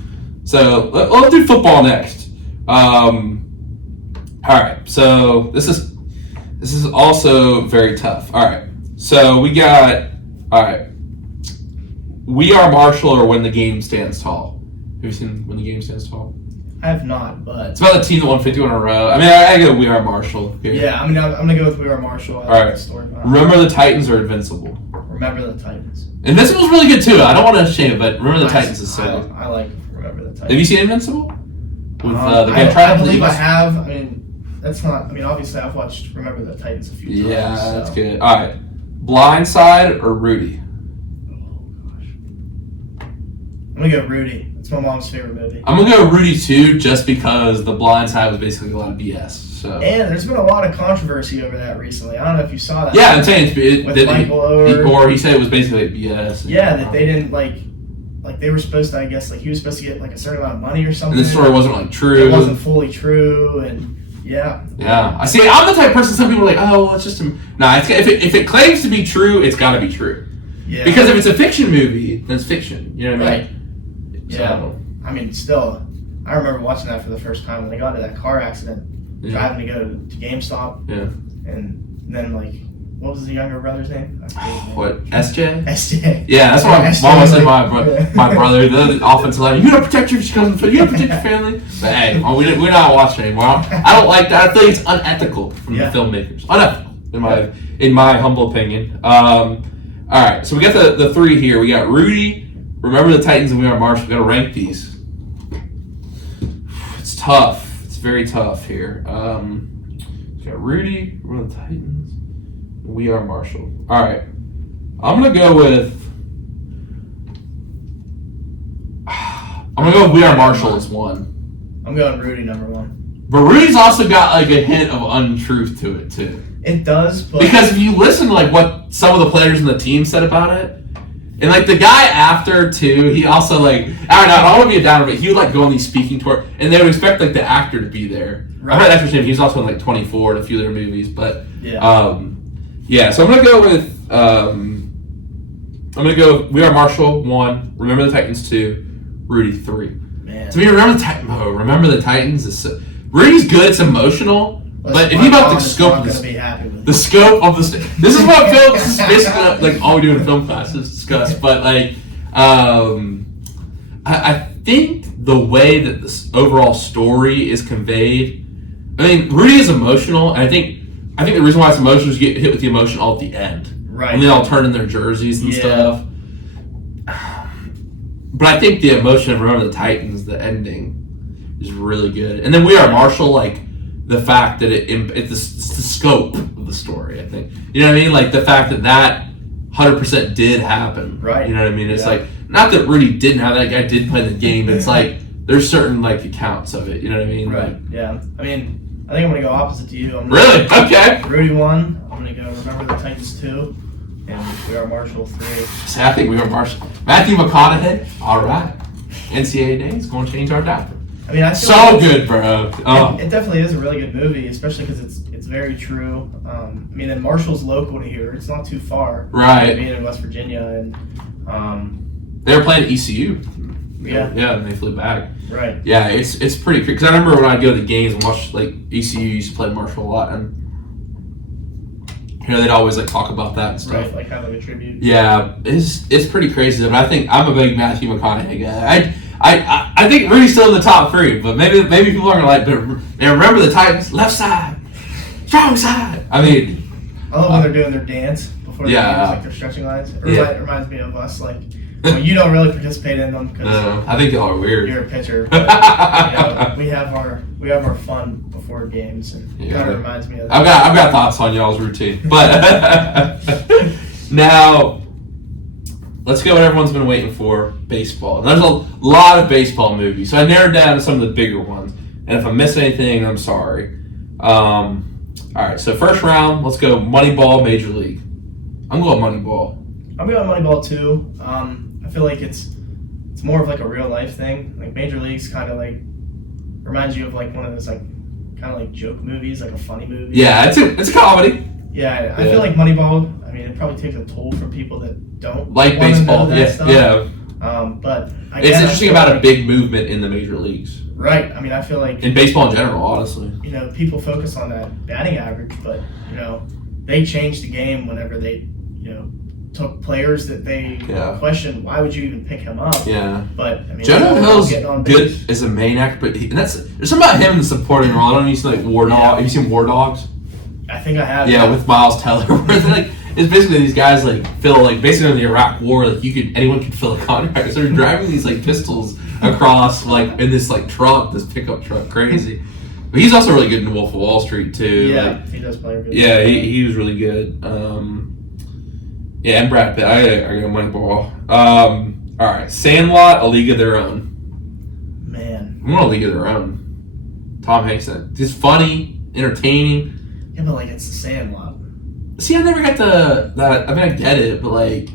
so let's do football next. All right, so this is also very tough. All right, so we got We Are Marshall or When the Game Stands Tall. Have you seen When the Game Stands Tall? I have not, but... It's about the team that won 51 in a row. I mean, I go We Are Marshall here. Yeah, I'm going to go with We Are Marshall. All right. Remember the Titans or Invincible? Remember the Titans. Invincible's really good, too. I don't want to shame it, but Remember the Titans is so good. I like Remember the Titans. Have you seen Invincible? With I believe I have. I mean, that's not... I mean, obviously, I've watched Remember the Titans a few times. Yeah, that's good. All right. Blindside or Rudy? I'm going to go Rudy. It's my mom's favorite movie. I'm going to go Rudy, too, just because The Blind Side was basically a lot of BS. So. And there's been a lot of controversy over that recently. I don't know if you saw that. Yeah, I'm saying with Michael Oher. Or he said it was basically like BS. Yeah, that they didn't, like... like they were supposed to, I guess, like he was supposed to get like a certain amount of money or something. And the story wasn't like true. It wasn't fully true, and yeah. I see. I'm the type of person. Some people are like, oh, well, it's just if it claims to be true, it's got to be true. Yeah. Because if it's a fiction movie, then it's fiction. You know what I mean? Right. Yeah. I mean, still, I remember watching that for the first time when they got into that car accident, driving to go to GameStop. Yeah. And then like, what was the younger brother's name? What? SJ? SJ. Yeah, that's what my mom was saying. My brother, the offensive line. You gotta protect your. She comes. You gotta protect your family. But hey, we're not watching anymore. I don't like that. I think it's unethical from the filmmakers. Unethical, in my humble opinion. All right, so we got the three here. We got Rudy, Remember the Titans, and We Are Marshall. We got to rank these. It's tough. It's very tough here. We got Rudy, Remember the Titans, We Are Marshall. All right, I'm gonna go with We Are Marshall as 1. I'm going Rudy number 1. But Rudy's also got like a hint of untruth to it too. It does, but because if you listen to like what some of the players in the team said about it, and like the guy after too, he also like I don't want to be a downer, but he would like go on these speaking tours, and they would expect like the actor to be there. Right. I heard actor's name. He was also in like 24 and a few of their movies, but yeah. So I'm gonna go with We Are Marshall 1, Remember the Titans 2, Rudy 3. Man, to me, Remember the Titans is Rudy's good. It's emotional. But if you about the scope of this, this is what film. This is basically like all we do in film class is discuss. But like, I think the way that this overall story is conveyed. I mean, Rudy is emotional, and I think the reason why it's emotional is you get hit with the emotion all at the end, right? And they all turn in their jerseys and stuff. But I think the emotion of Remember the Titans, the ending, is really good. And then We Are Marshall, like. The fact that it's the scope of the story, I think. You know what I mean? Like the fact that 100% did happen. Right. You know what I mean? It's like, not that Rudy didn't have that guy did play the game, but it's like, there's certain like accounts of it. You know what I mean? Right. Like, yeah. I mean, I think I'm going to go opposite to you. Really? Okay. Rudy 1. I'm going to go Remember the Titans 2. And We Are Marshall 3. See, I think We Are Marshall. Matthew McConaughey. All right. NCAA Day is going to change our diaper. I mean, I feel so good, bro. It definitely is a really good movie, especially because it's very true. I mean, and Marshall's local to here; it's not too far. Right. Being in West Virginia, and they were playing at ECU. Yeah. Yeah, and they flew back. Right. Yeah, it's pretty cool. Because I remember when I'd go to the games and watch like ECU used to play Marshall a lot, and they'd always like talk about that and stuff. Right, like have like a tribute. Yeah, it's pretty crazy. But I think I'm a big Matthew McConaughey guy. I think Rudy's still in the top 3, but maybe people aren't gonna like. But Remember the Titans, left side, strong side. I mean, I love when they're doing their dance before the games, like their stretching lines. It reminds me of us, like you don't really participate in them because I think y'all are weird. You're a pitcher, but we have our fun before games, and it kind of reminds me of that. I've got thoughts on y'all's routine, but now. Let's go what everyone's been waiting for, baseball. And there's a lot of baseball movies, so I narrowed down to some of the bigger ones. And if I miss anything, I'm sorry. All right, so first round, let's go Moneyball, Major League. I'm going Moneyball. I'm going Moneyball too. I feel like it's more of like a real life thing. Like Major League's kind of like reminds you of like one of those like kind of like joke movies, like a funny movie. Yeah, it's a comedy. Yeah, I feel like Moneyball. I mean, it probably takes a toll from people that don't like baseball. Stuff. But it's interesting about a big movement in the major leagues. Right. I mean, I feel like in baseball in general, honestly. People focus on that batting average, but they changed the game whenever they took players that they questioned. Why would you even pick him up? Yeah. But I mean, Jonah Hill's good as a main actor, but there's something about him in the supporting role. I don't know if you've seen like War Dogs. Have you seen War Dogs? I think I have. Yeah, with Miles Teller. Like, it's basically these guys like fill like basically in the Iraq War, like anyone could fill a contract. So they're driving these like pistols across like in this like truck, this pickup truck, crazy. But he's also really good in Wolf of Wall Street too. Yeah, he does play good. Yeah, he was really good. Yeah, and Brad Pitt. I got Moneyball. All right, Sandlot, A League of Their Own. Man, I'm going A League of Their Own. Tom Hanks. Just funny, entertaining. Yeah, but like it's the Sandlot. See, I never got that. I mean, I get it, but like,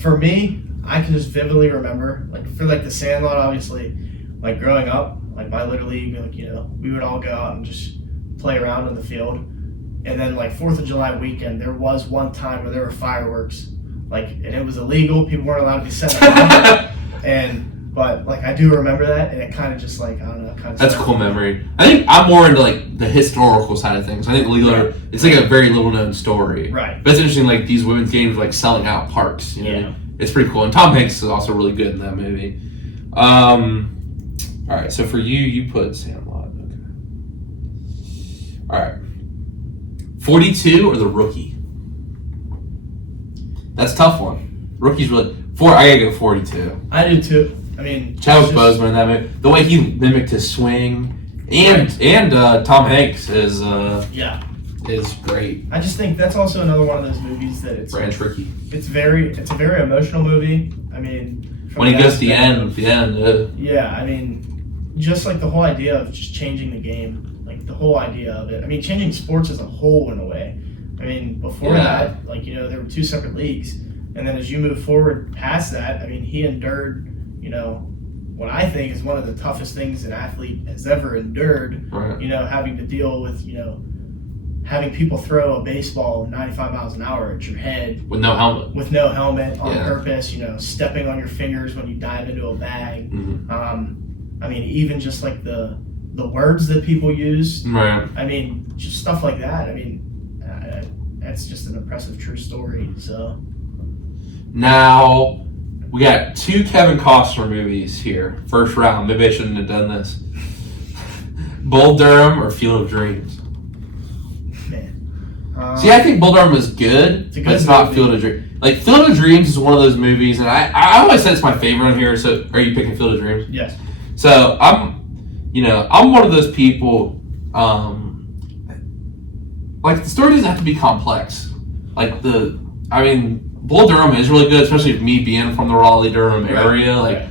for me, I can just vividly remember, like for like the Sandlot, obviously, like growing up, like my little league, like we would all go out and just play around in the field, and then like 4th of July weekend, there was one time where there were fireworks, like, and it was illegal. People weren't allowed to be set off, but like I do remember that, and it kind of just like I don't know, kind of. That's a cool memory. I think I'm more into like the historical side of things. I think it's like a very little known story. Right. But it's interesting, like these women's games like selling out parks. Yeah. It's pretty cool, and Tom Hanks is also really good in that movie. All right, so for you put Sandlot. Okay. All right. 42 or The Rookie? That's a tough one. Rookie's really I gotta go 42. I do too. I mean, Chadwick Boseman in that movie, the way he mimicked his swing, and Tom Hanks is great. I just think that's also another one of those movies that it's tricky. It's a very emotional movie. I mean, when he goes to the end. Yeah, I mean, just like the whole idea of just changing the game, like the whole idea of it. I mean, changing sports as a whole in a way. I mean, before that, like there were 2 separate leagues, and then as you move forward past that, I mean, he endured, what I think is one of the toughest things an athlete has ever endured. Right. Having to deal with, having people throw a baseball 95 miles an hour at your head with no helmet on purpose, stepping on your fingers when you dive into a bag. Mm-hmm. I mean, even just like the words that people use. Right. I mean, just stuff like that. I mean, that's just an impressive true story. So now we got 2 Kevin Costner movies here. First round. Maybe I shouldn't have done this. Bull Durham or Field of Dreams? See, I think Bull Durham is good, but it's not Field of Dreams. Like, Field of Dreams is one of those movies, and I always said it's my favorite on here, so are you picking Field of Dreams? Yes. So, I'm one of those people, like, the story doesn't have to be complex. Like, Bull Durham is really good, especially me being from the Raleigh-Durham area, I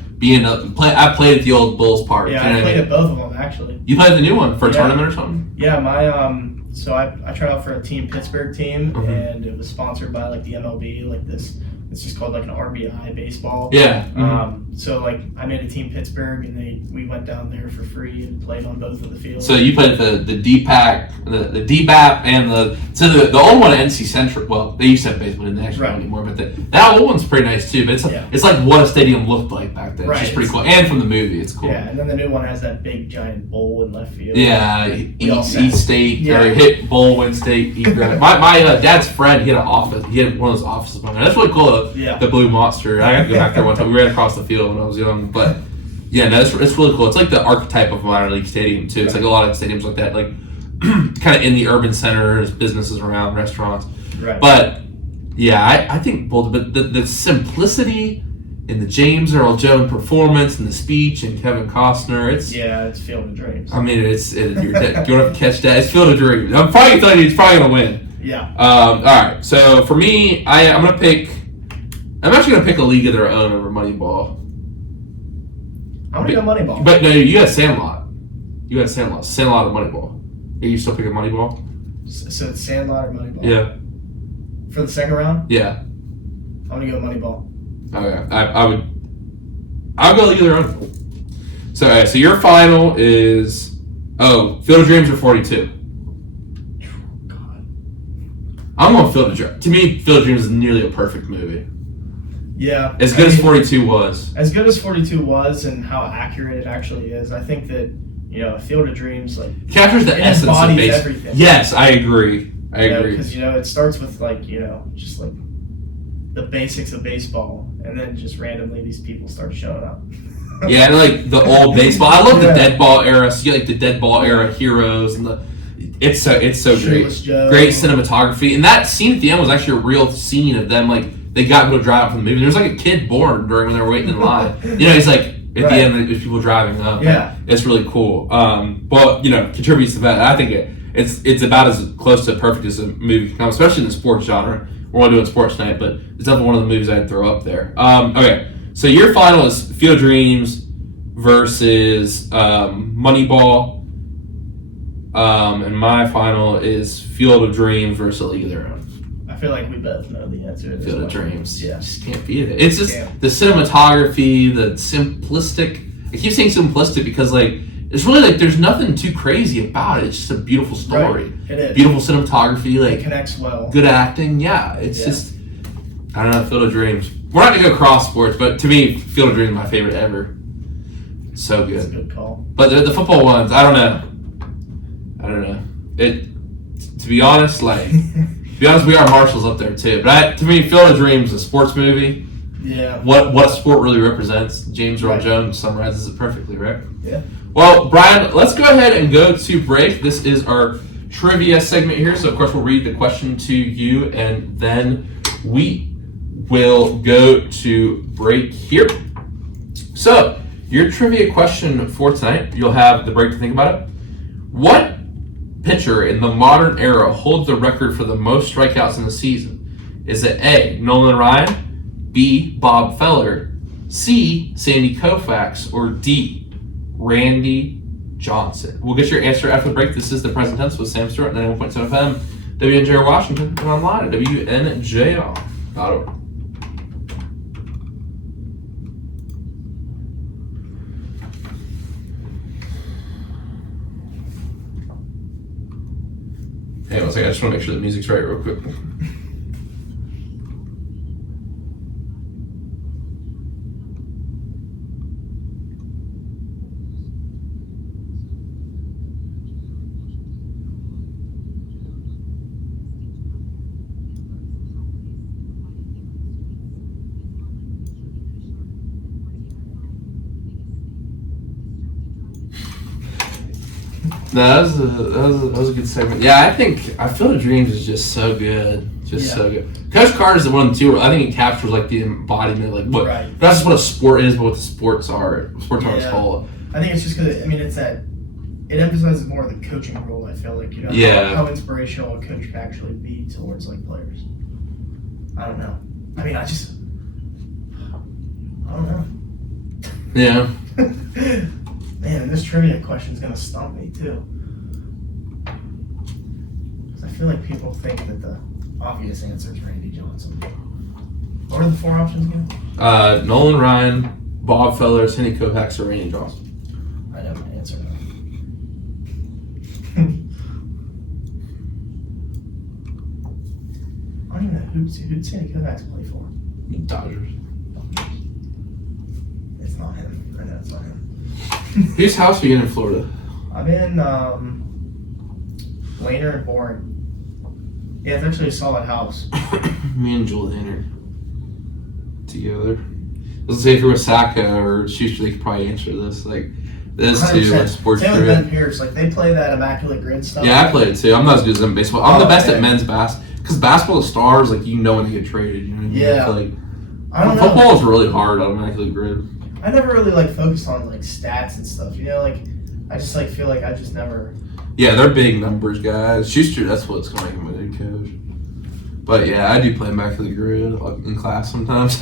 played at the old Bulls Park. Yeah, I played at both of them, actually. You played the new one for a tournament or something? Yeah, so I tried out for a Pittsburgh team, and it was sponsored by like the MLB, like this. It's just called like an RBI baseball. Yeah. So like I made a team Pittsburgh, and we went down there for free and played on both of the fields. So you played the DPAC, the DBAP, and the old one at NC Central. Well, they used to have baseball in the actual anymore, but that old one's pretty nice too. But it's like what a stadium looked like back then. It's just pretty cool, and from the movie, it's cool. Yeah, and then the new one has that big giant bowl in left field. Yeah, eat steak or hit bowl, win steak, eat bread. My dad's friend, he had an office. He had one of those offices. That's really cool. The Blue Monster. I got to go back there one time. We ran across the field when I was young, but yeah, no, it's really cool. It's like the archetype of a minor league stadium too. It's like a lot of stadiums like that, like kind of in the urban center, there's businesses around, restaurants. Right. But yeah, I think both. But the simplicity in the James Earl Jones performance and the speech and Kevin Costner, it's Field of Dreams. I mean, you're going to catch that. It's Field of Dreams. I'm probably telling you, it's probably going to win. Yeah. All right. So for me, I'm actually gonna pick A League of Their Own over Moneyball. I'm gonna go Moneyball. But no, you got Sandlot. Sandlot or Moneyball. Are you still picking Moneyball? So it's Sandlot or Moneyball? Yeah. For the second round? Yeah. I'm gonna go Moneyball. Okay. I'll go A League of Their Own. So your final is Field of Dreams or 42. I'm going Field of Dreams. To me, Field of Dreams is nearly a perfect movie. Yeah. As good as 42 was. As good as 42 was and how accurate it actually is, I think that, Field of Dreams, like... captures the essence of baseball. Everything. Yes, I agree. Because, it starts with, like, just, like, the basics of baseball, and then just randomly these people start showing up. Yeah, and, like, the old baseball. I love the dead ball era. So you get, like, the dead ball era heroes and It's so great. Great cinematography. And that scene at the end was actually a real scene of them, like, they got people to drive up from the movie. There's like a kid born when they were waiting in line. He's like, at the end, there's people driving up. Yeah. It's really cool. But, contributes to that. I think it's about as close to perfect as a movie can come, especially in the sports genre. We're only doing sports tonight, but it's definitely one of the movies I'd throw up there. Okay, so your final is Field of Dreams versus Moneyball. And my final is Field of Dreams versus A League of Their Own. I feel like we both know the answer to this Field of question. Dreams. Yeah. Just can't beat it. It's just Yeah. the cinematography, the simplistic. I keep saying simplistic because like it's really like there's nothing too crazy about it. It's just a beautiful story. Right. It is. Beautiful cinematography, It like connects well. good acting. Yeah, it's Yeah. just I don't know. Field of Dreams. We're not gonna go cross sports, but to me, Field of Dreams is my favorite ever. So That's a good. good call. But the football ones, I don't know. It. To be honest, like. To be honest, we are Marshall's up there too. But to me, Field of Dreams is a sports movie. Yeah. What sport really represents. James Earl Right. Jones summarizes it perfectly, right? Yeah. Well, Brian, let's go ahead and go to break. This is our trivia segment here. So, of course, we'll read the question to you, and then we will go to break here. So, your trivia question for tonight, you'll have the break to think about it. What pitcher in the modern era holds the record for the most strikeouts in the season? Is it A, Nolan Ryan, B, Bob Feller, C, Sandy Koufax, or D, Randy Johnson? We'll get your answer after the break. This is the Present Tense with Sam Stewart, 91.7 FM, WNJR Washington, and online at WNJR.org. Hey, one second. I just want to make sure the music's right real quick. No, that was a good segment. Yeah, I think Field of Dreams is just so good, so good. Coach Carter's the one too. I think he captures like the embodiment, like what Right. not just what a sport is, but what the sports are. Sports are Yeah. called. I think it's just because it's that it emphasizes more the coaching role. I feel like Yeah. how inspirational a coach can actually be towards like players. I don't know. I don't know. Yeah. Man, this trivia question is gonna stump me too. 'Cause I feel like people think that the obvious answer is Randy Johnson. What are the four options again? Nolan Ryan, Bob Feller, Sandy Koufax, or Randy Johnson. I know my answer now. I don't even know who'd Sandy Koufax play for. Dodgers. It's not him. I know it's not him. Whose house are you in Florida? I'm in Laner and Bourne. Yeah, it's actually a solid house. Me and Julian are together. Let's say if you're with Saka or Schuster, they could probably answer this. Like this too, 100%. like sports Same with trivia. Ben Pierce. Like they play that immaculate grid stuff. Yeah, I play it too. I'm not as good as them in baseball. I'm the Oh, best okay. at men's basketball because basketball is stars. Like you know when they get traded. You know what I mean? Yeah. Like I don't know. football is really hard on immaculate grid. I never really like focused on like stats and stuff. Like I just like feel like I just never. Yeah, they're big numbers guys. Schuster, that's what's going to make him a good coach. But yeah, I do play immaculate grid in class sometimes.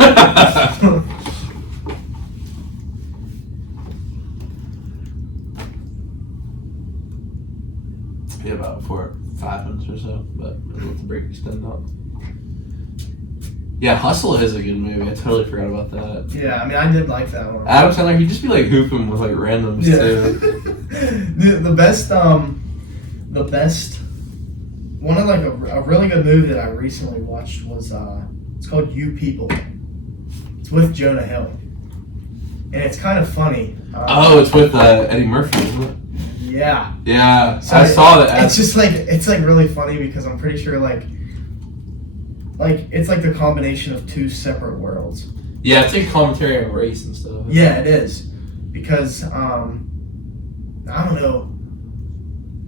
Yeah, about 5 minutes or so, but I'll let the break extend out. Yeah, Hustle is a good movie. I totally forgot about that. Yeah, I did like that one. Adam Sandler, he'd just be like hooping with like randoms too. the best one of like a really good movie that I recently watched was it's called You People. It's with Jonah Hill, and it's kind of funny. Oh, it's with Eddie Murphy, isn't it? Yeah. Yeah, So I saw that. It's just like it's like really funny because I'm pretty sure like it's like the combination of two separate worlds. Yeah, it's like commentary on race and stuff. Yeah, it is because I don't know.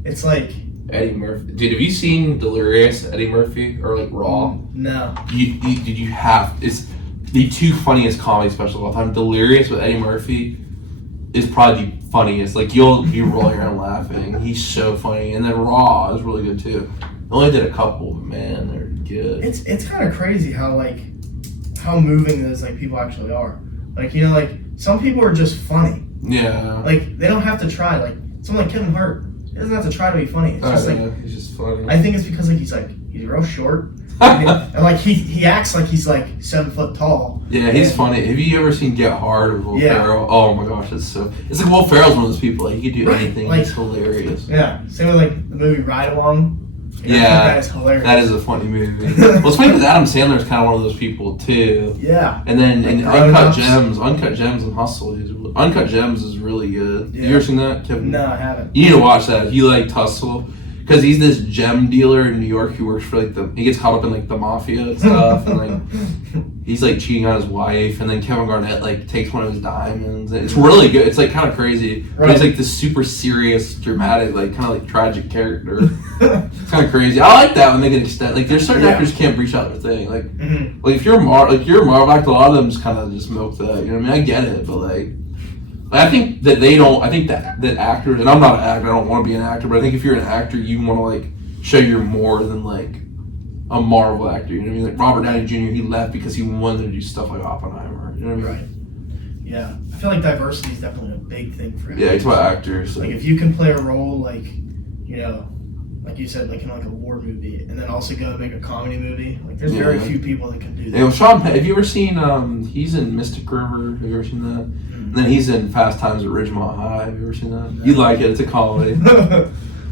It's like Eddie Murphy. Dude, have you seen Delirious, Eddie Murphy, or like Raw? no. You have. It's the two funniest comedy specials of all time. Delirious with Eddie Murphy is probably the funniest. Like, you'll be rolling around laughing. He's so funny. And then Raw is really good too. I only did a couple, but man, they're good. It's kind of crazy how moving those like people actually are. Like like some people are just funny. Yeah. Like they don't have to try. Like someone like Kevin Hart, he doesn't have to try to be funny. It's just like he's just funny. I think it's because like he's real short And like he acts like he's like 7 foot tall. Yeah, he's funny. Have you ever seen Get Hard with Will Ferrell? Oh my gosh, it's like Will Ferrell's one of those people. Like, he could do anything. Like, he's hilarious. Yeah, same with like the movie Ride Along. Yeah, that is hilarious. That is a funny movie. Well, it's funny because Adam Sandler's kind of one of those people too. Yeah. And then like in Uncut Gems and Hustle, Uncut Gems is really good. Yeah. You ever seen that, Kevin? No, I haven't. You need to watch that. He liked Hustle because he's this gem dealer in New York who works for like he gets caught up in like the mafia and stuff, and like he's like cheating on his wife, and then Kevin Garnett like takes one of his diamonds. It's really good. It's like kind of crazy. Right. But he's like this super serious, dramatic, like kind of like tragic character. It's kind of crazy. I like that when they can extend. Like there's certain actors can't breach out their thing. Like like if you're a Marvel actor, a lot of them just kind of just milk that. You know what I mean? I get it, but like. I think that they don't. I think that actors, and I'm not an actor. I don't want to be an actor, but I think if you're an actor, you want to like show you're more than like a Marvel actor. You know what I mean? Like Robert Downey Jr. He left because he wanted to do stuff like Oppenheimer. You know what I Right. mean? Yeah, I feel like diversity is definitely a big thing for actors. Yeah, it's about actors. Like if you can play a role like, you know, like you said, like in like a war movie, and then also go and make a comedy movie. Like there's very few people that can do that. Hey, well, Sean Penn, have you ever seen? He's in Mystic River. Have you ever seen that? And then he's in Fast Times at Ridgemont High. Have you ever seen that? No. You like it? It's a comedy.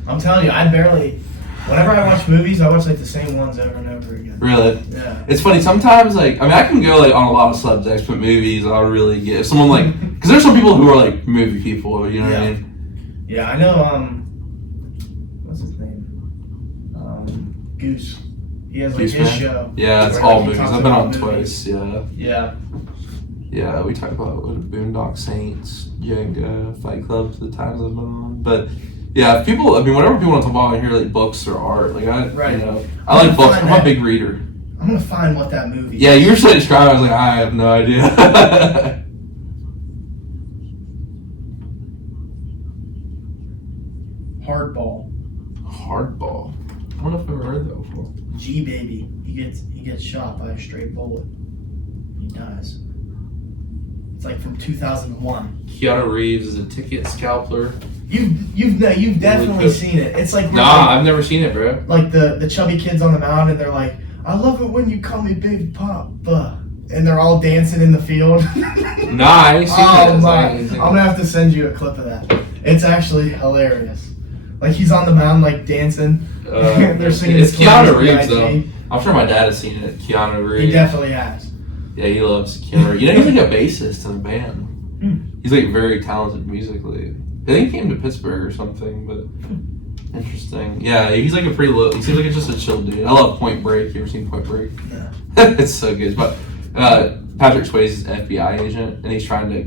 I'm telling you, whenever I watch movies, I watch like the same ones over and over again. Really? Yeah. It's funny. Sometimes, like, I mean, I can go like on a lot of subjects, but movies, I'll really get if someone like because there's some people who are like movie people. You know what I mean? Yeah, I know. What's his name? Goose. He has like Goose his Man? show. Yeah, it's all movies. I've been on twice. Yeah. Yeah. Yeah, we talked about Boondock Saints, Jenga, Fight Club, the times I've been on. But yeah, people. I mean, whatever people want to talk about, I hear like books or art. Like I like books. I'm a big reader. I'm gonna find what that movie is. Yeah, you were trying to describe it. I was like, I have no idea. Hardball. Hardball. I don't know if I've ever heard that before. G baby. He gets shot by a stray bullet. He dies. It's like from 2001. Keanu Reeves is a ticket scalper. You've definitely seen it. It's like I've never seen it, bro. Like the chubby kids on the mound, and they're like, "I love it when you call me Big Papa," and they're all dancing in the field. Nice. Oh my! I'm gonna have to send you a clip of that. It's actually hilarious. Like he's on the mound, like dancing. They're singing. It's Keanu Reeves, though. I'm sure my dad has seen it. Keanu Reeves. He definitely has. Yeah, he loves Keanu Reeves. You know, he's like a bassist in a band. He's like very talented musically. I think he came to Pittsburgh or something, but interesting. Yeah, he's like a pretty low. He seems like it's just a chill dude. I love Point Break. You ever seen Point Break? No. It's so good. But Patrick Swayze is an FBI agent, and he's trying to.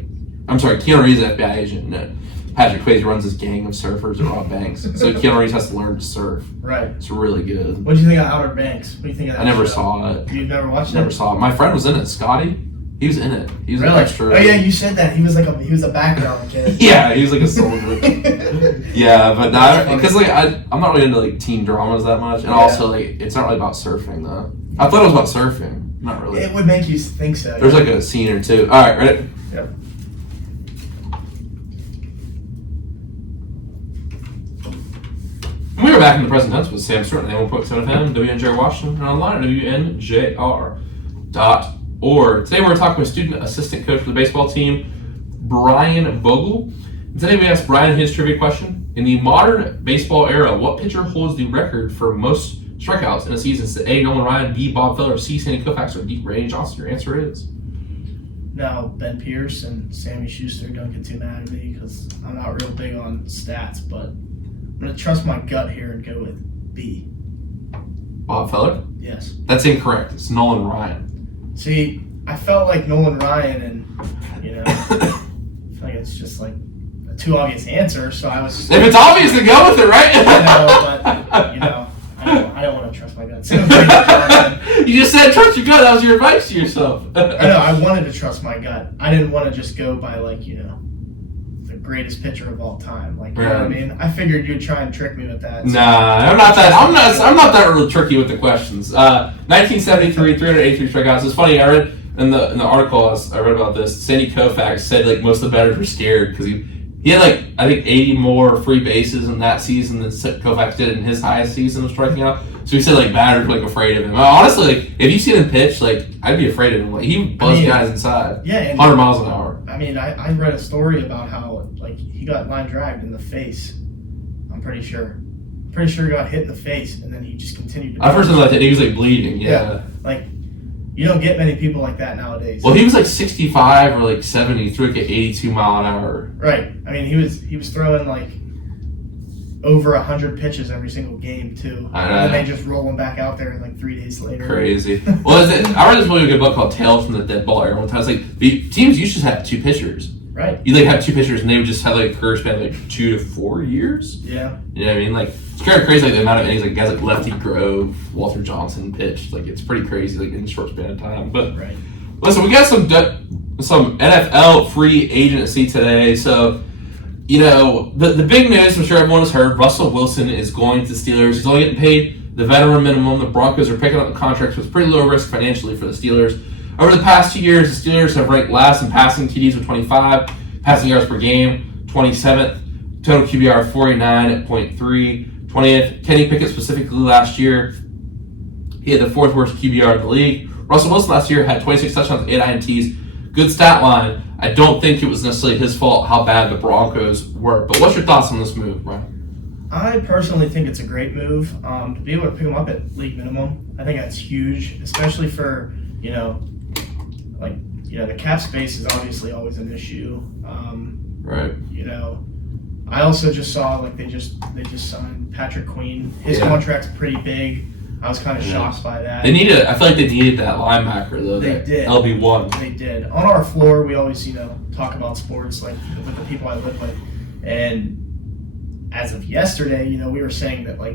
I'm sorry, Keanu Reeves is an FBI agent. No, Patrick Swayze runs this gang of surfers that rob banks. So Keanu Reeves has to learn to surf. Right. It's really good. What do you think of Outer Banks? What do you think of that? I never show? saw it. You've never watched it? Never saw it. My friend was in it. Scotty. He was in it. He was really? an extra. Oh yeah, you said that. He was a background kid. Yeah, he was like a soldier. Yeah, but because like I'm not really into like teen dramas that much, and also like it's not really about surfing though. I thought it was about surfing. Not really. It would make you think so. There's like a scene or two. All right, ready? Yep. We are back in the present tense with Sam Stewart, 1.7 FM, WNJR Washington, and online at WNJR.org. Today we're talking with student assistant coach for the baseball team, Brian Vogel. And today we asked Brian his trivia question. In the modern baseball era, what pitcher holds the record for most strikeouts in a season? Is it A, Nolan Ryan, B, Bob Feller, C, Sandy Koufax, or D, Randy Johnson? Your answer is? Now, Ben Pierce and Sammy Schuster, don't get too mad at me because I'm not real big on stats, but I'm going to trust my gut here and go with B. Bob Feller? Yes. That's incorrect. It's Nolan Ryan. See, I felt like Nolan Ryan, and, you know, I feel like it's just like a too obvious answer, so I was just... If it's obvious, then go with it, right? But, you know, I don't want to trust my gut. You just said trust your gut. That was your advice to yourself. I know. I wanted to trust my gut. I didn't want to just go by, like, you know, the greatest pitcher of all time. Like, you know what I mean? I figured you'd try and trick me with that. So I'm not that really tricky with the questions. 1973, 383 strikeouts. It's funny. I read in the article I read about this. Sandy Koufax said like most of the batters were scared because He had I think 80 more free bases in that season than Koufax did in his highest season of striking out. So he said batters were afraid of him. Honestly, if you see him pitch, I'd be afraid of him. He buzzed guys inside. Yeah, 100 miles an hour. I mean, I read a story about how he got line dragged in the face. I'm pretty sure he got hit in the face, and then he just continued to. I first thought that he was bleeding. Yeah. You don't get many people like that nowadays. Well, he was 65 or 70. He threw an 82 mile an hour. Right. I mean, he was throwing over 100 pitches every single game too. And then they just roll him back out there 3 days later. Crazy. Well, I read this really good book called Tales from the Dead Ball Era one time. It's the teams used to have 2 pitchers. Right. You have 2 pitchers, and they would just have a career span of 2 to 4 years. Yeah. You know what I mean? It's kind of crazy the amount of innings guys Lefty Grove, Walter Johnson pitched. It's pretty crazy in a short span of time. But right. Listen, we got some NFL free agency today. So, the big news, I'm sure everyone has heard, Russell Wilson is going to the Steelers. He's only getting paid the veteran minimum. The Broncos are picking up the contract, so it's pretty low risk financially for the Steelers. Over the past 2 years, the Steelers have ranked last in passing TDs with 25, passing yards per game, 27th, total QBR of 49.3, 20th. Kenny Pickett specifically last year, he had the 4th worst QBR in the league. Russell Wilson last year had 26 touchdowns, 8 INTs. Good stat line. I don't think it was necessarily his fault how bad the Broncos were. But what's your thoughts on this move, Brian? I personally think it's a great move. To be able to pick him up at league minimum, I think that's huge, especially for, the cap space is obviously always an issue. Right. I also just saw they just signed Patrick Queen. His contract's pretty big. I was kind of shocked by that. I feel like they needed that linebacker though. They did. LB1. They did. On our floor, we always talk about sports with the people I live with, and as of yesterday, we were saying that the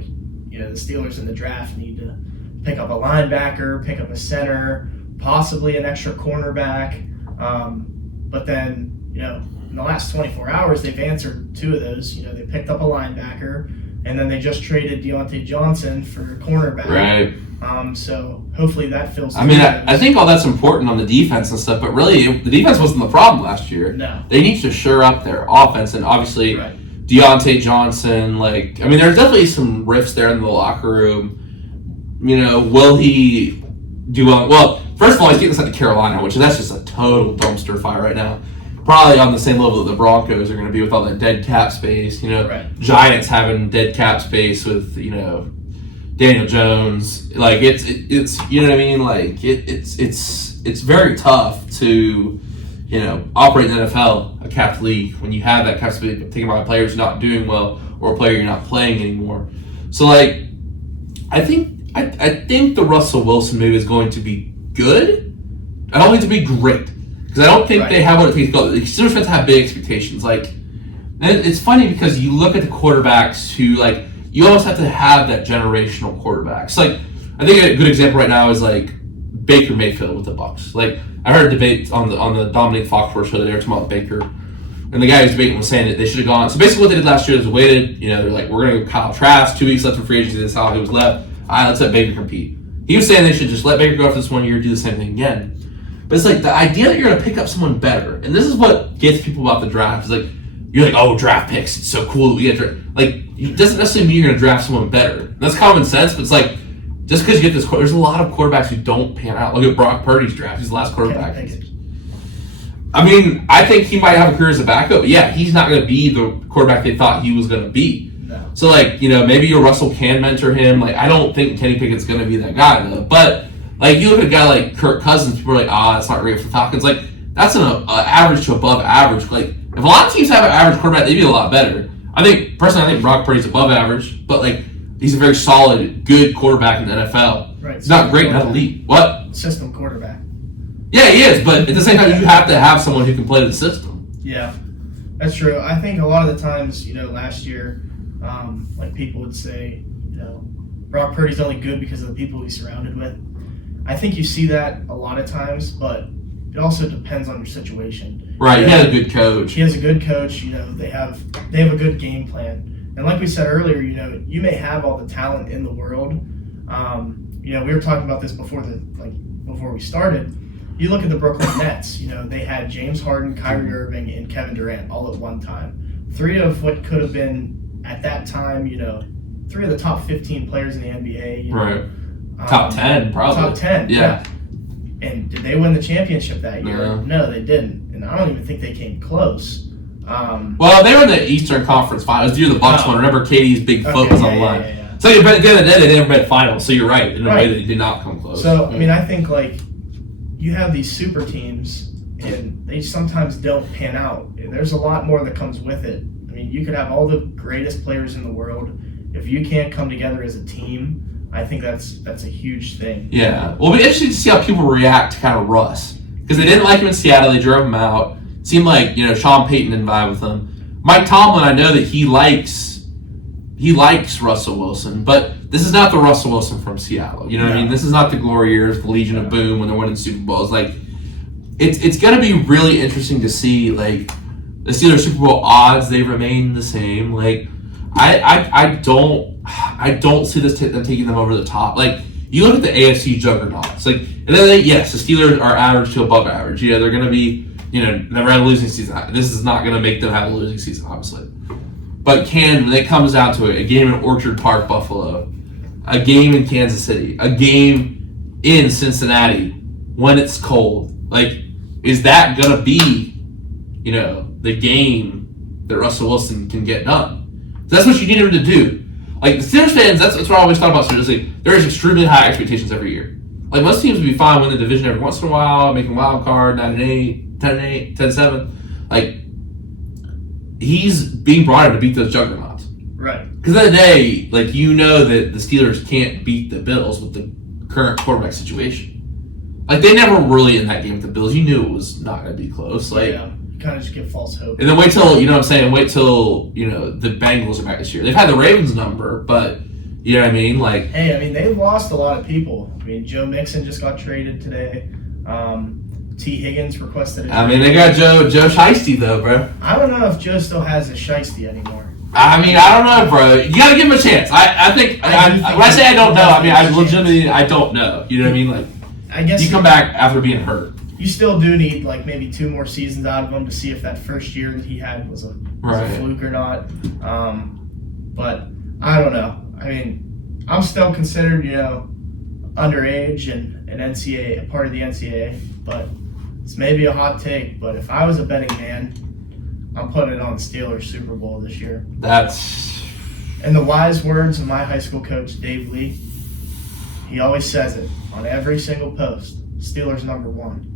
Steelers in the draft need to pick up a linebacker, pick up a center, possibly an extra cornerback. But then, in the last 24 hours, they've answered 2 of those. They picked up a linebacker, and then they just traded Deontay Johnson for a cornerback. Right. So hopefully that fills. I think all that's important on the defense and stuff, but really the defense wasn't the problem last year. No. They need to shore up their offense, and obviously Deontay Johnson. There's definitely some rifts there in the locker room. Will he do well? Well, first of all, he's getting sent to Carolina, that's just a total dumpster fire right now. Probably on the same level that the Broncos are going to be with all that dead cap space. Giants having dead cap space with Daniel Jones. It's you know what I mean. It's very tough to operate in the NFL, a capped league, when you have that cap space taken by players not doing well or a player you're not playing anymore. So I think the Russell Wilson move is going to be good. I don't think to be great. Because I don't think they have what it takes to go. The Steelers fans have big expectations. And it's funny because you look at the quarterbacks who, you almost have to have that generational quarterbacks. I think a good example right now is, Baker Mayfield with the Bucs. I heard a debate on the Dominic Foxworth show that they were talking about Baker. And the guy who's debating was saying that they should have gone. So basically what they did last year is waited. They're we're going to go Kyle Trask. 2 weeks left for free agency. That's how he was left. All right, let's let Baker compete. He was saying they should just let Baker go after this 1 year, do the same thing again. But it's the idea that you're going to pick up someone better, and this is what gets people about the draft. Is you're oh, draft picks, it's so cool that we get it doesn't necessarily mean you're going to draft someone better. That's common sense, but it's just because you get this, there's a lot of quarterbacks who don't pan out. Look at Brock Purdy's draft; he's the last quarterback. I think he might have a career as a backup, but yeah, he's not going to be the quarterback they thought he was going to be. No. So maybe your Russell can mentor him. I don't think Kenny Pickett's going to be that guy though, but. You look at a guy like Kirk Cousins, people are that's not great for the Falcons. That's an average to above average. If a lot of teams have an average quarterback, they'd be a lot better. I think Brock Purdy's above average, but he's a very solid, good quarterback in the NFL. Right. He's not great, not elite. What? System quarterback. Yeah, he is, but at the same time, you have to have someone who can play the system. Yeah, that's true. I think a lot of the times, last year, people would say, Brock Purdy's only good because of the people he's surrounded with. I think you see that a lot of times, but it also depends on your situation. Right, he has a good coach. He has a good coach. They have a good game plan. And like we said earlier, you may have all the talent in the world. We were talking about this before we started. You look at the Brooklyn Nets. They had James Harden, Kyrie Irving, and Kevin Durant all at one time. three of what could have been at that time, three of the top 15 players in the NBA. Right. Top 10, probably. Top 10, yeah. And did they win the championship that year? No. No, they didn't. And I don't even think they came close. Well, they were in the Eastern Conference Finals. It was the Bucks one. Remember, KD's big foot was on the line. Yeah. So, but at the end of the day, they never made finals. So you're right. In a way, they did not come close. So, I mean, I think, you have these super teams, and they sometimes don't pan out. There's a lot more that comes with it. I mean, you could have all the greatest players in the world. If you can't come together as a team, I think that's a huge thing. Yeah. Well, it'll be interesting to see how people react to kind of Russ. Because they didn't like him in Seattle. They drove him out. Seemed like, Sean Payton didn't vibe with him. Mike Tomlin, I know that he likes Russell Wilson, but this is not the Russell Wilson from Seattle. You know what I mean? This is not the glory years, the Legion of Boom when they're winning Super Bowls. It's going to be really interesting to see, the Steelers Super Bowl odds, they remain the same. I don't see them taking them over the top. You look at the AFC juggernauts. And then yes, the Steelers are average to above average. They're going to be, never had a losing season. This is not going to make them have a losing season, obviously. But when it comes down to it, a game in Orchard Park, Buffalo, a game in Kansas City, a game in Cincinnati when it's cold, is that going to be, the game that Russell Wilson can get done? That's what you need him to do. The Steelers fans, that's what I always thought about Steelers. There's extremely high expectations every year. Most teams would be fine winning the division every once in a while, making a wild card, 9-8, 10-8, 10-7. He's being brought in to beat those juggernauts. Right. Because at the end of the day, that the Steelers can't beat the Bills with the current quarterback situation. They never really in that game with the Bills. You knew it was not going to be close. You kind of just give false hope. And then wait till, wait till, the Bengals are back this year. They've had the Ravens number, but, you know what I mean? Hey, they've lost a lot of people. Joe Mixon just got traded today. T. Higgins requested a trade. They got Joe Shiesty, though, bro. I don't know if Joe still has a Shiesty anymore. I don't know, bro. You got to give him a chance. I think when I say I don't know, I legitimately, I don't know. You know what I mean? I guess you come back after being hurt. You still do need maybe 2 more seasons out of him to see if that first year that he had was a fluke or not. But I don't know. I'm still considered, underage and an NCAA, a part of the NCAA, but it's maybe a hot take. But if I was a betting man, I'm putting it on the Steelers Super Bowl this year. That's... In the wise words of my high school coach, Dave Lee, he always says it on every single post, Steelers number 1.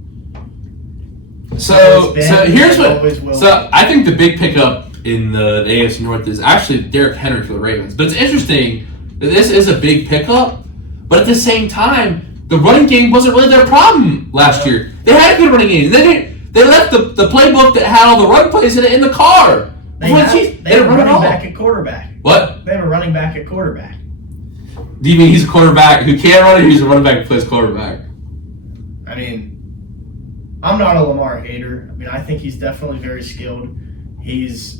So here's what. So I think the big pickup in the AFC North is actually Derrick Henry for the Ravens. But it's interesting that this is a big pickup, but at the same time, the running game wasn't really their problem last year. They had a good running game. They left the playbook that had all the run plays in it in the car. They have a running back at quarterback. What? They have a running back at quarterback. Do you mean he's a quarterback who can't run, or he's a running back who plays quarterback? I'm not a Lamar hater. I think he's definitely very skilled. He's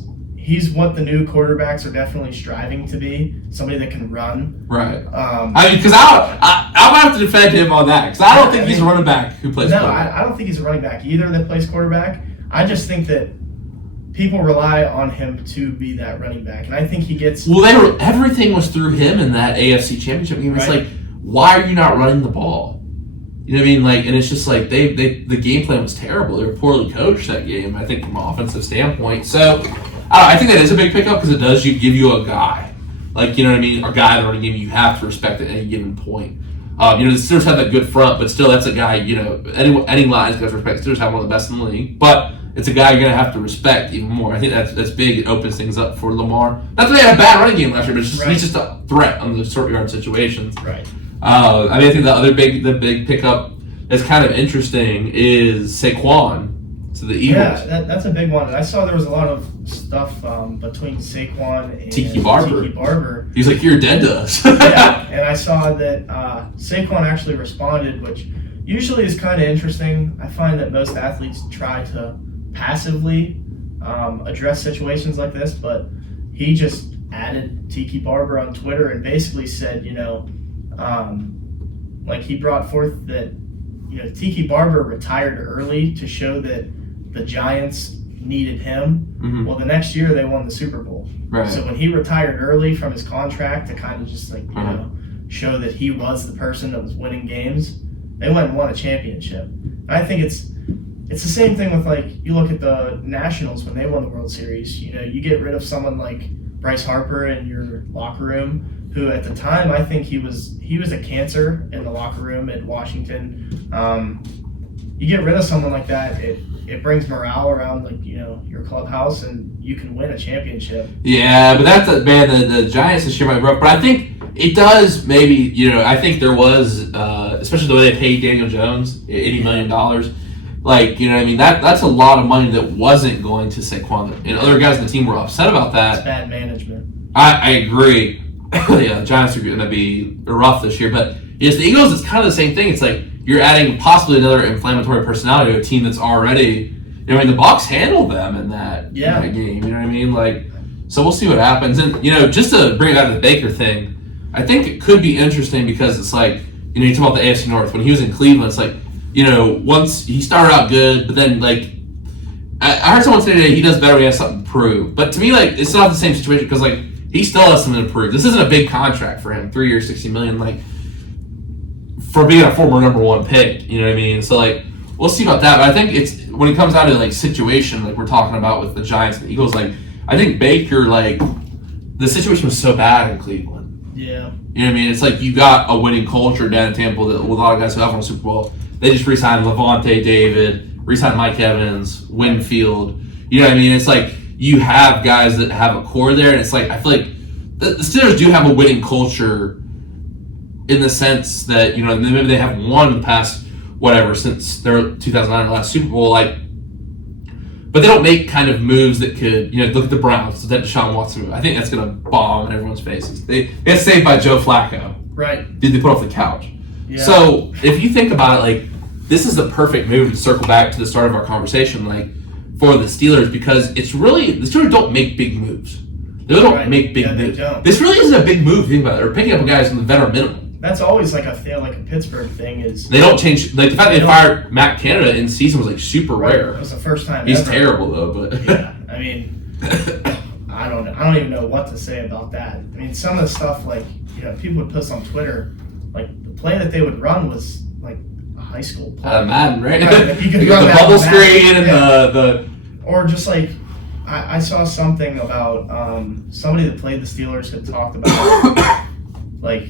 what the new quarterbacks are definitely striving to be. Somebody that can run. Right. Because I'm going to have to defend him on that. Because I don't think he's a running back who plays quarterback. No, I don't think he's a running back either that plays quarterback. I just think that people rely on him to be that running back. And I think he gets... Well, everything was through him in that AFC Championship game. It's why are you not running the ball? You know what I mean? And it's just the game plan was terrible. They were poorly coached that game, I think, from an offensive standpoint. So, I think that is a big pickup because it does give you a guy. You know what I mean? A guy in the running game you have to respect at any given point. The Steelers have that good front, but still, that's a guy, any line's got to respect. The Steelers have one of the best in the league, but it's a guy you're going to have to respect even more. I think that's big. It opens things up for Lamar. Not that they had a bad running game last year, but he's just a threat on the short yard situations. Right. I think the big pickup that's kind of interesting is Saquon to the Eagles. Yeah, that's a big one. And I saw there was a lot of stuff between Saquon and Tiki Barber. He's like, you're dead to us. Yeah, and I saw that Saquon actually responded, which usually is kind of interesting. I find that most athletes try to passively address situations like this, but he just added Tiki Barber on Twitter and basically said, he brought forth that, Tiki Barber retired early to show that the Giants needed him. Mm-hmm. Well, the next year they won the Super Bowl. Right. So when he retired early from his contract to kind of just like, you know, show that he was the person that was winning games, they went and won a championship. I think it's the same thing with, like, you look at the Nationals when they won the World Series. You know, you get rid of someone like Bryce Harper in your locker room, who at the time I think he was a cancer in the locker room at Washington. You get rid of someone like that, it brings morale around, like, you know, your clubhouse, and you can win a championship. Yeah, but that's the Giants this year might be rough, but I think it does maybe, you know, I think there was, especially the way they paid Daniel Jones, $80 million. Like, you know what I mean? That's a lot of money that wasn't going to Saquon. And other guys on the team were upset about that. It's bad management. I agree. Yeah, the Giants are going to be rough this year. But yes, the Eagles, it's kind of the same thing. It's like you're adding possibly another inflammatory personality to a team that's already, you know, I mean, the Bucs handled them in that game. You know what I mean? Like, so we'll see what happens. And, you know, just to bring it back to the Baker thing, I think it could be interesting because it's like, you know, you talk about the AFC North. When he was in Cleveland, it's like, you know, once he started out good, but then, like, I heard someone say today he does better when he has something to prove. But to me, like, it's not the same situation because, like, he still has something to prove. This isn't a big contract for him, 3 years, $60 million, like, for being a former number one pick. You know what I mean? So, like, we'll see about that. But I think it's when it comes down to, like, situation, like we're talking about with the Giants and the Eagles, like, I think Baker, like, the situation was so bad in Cleveland. Yeah. You know what I mean? It's like you got a winning culture down in Tampa with a lot of guys who have won a Super Bowl. They just re-signed Levante David, re-signed Mike Evans, Winfield. You know what I mean? It's like you have guys that have a core there, and it's like I feel like the Steelers do have a winning culture in the sense that, you know, maybe they have won the past whatever since their 2009 last Super Bowl, like, but they don't make kind of moves that could, you know, look at the Browns, that Deshaun Watson move. I think that's going to bomb in everyone's faces. They got saved by Joe Flacco. Right. Did they put off the couch? Yeah. So if you think about it, like, this is the perfect move to circle back to the start of our conversation, like, for the Steelers, because it's really, the Steelers don't make big moves. They don't make big moves. This really isn't a big move, think about it. They're picking up guys from the veteran minimum. That's always like a Pittsburgh thing is... They don't change, like, the fact they fired Matt Canada in season was, like, super rare. It was the first time He's ever. terrible, though, but... Yeah, I mean, I don't even know what to say about that. I mean, some of the stuff, like, you know, people would post on Twitter, like, the play that they would run was, like, a high school play. Madden, right? If you could run the that bubble Madden, screen and the... Or just, like, I saw something about somebody that played the Steelers had talked about, like,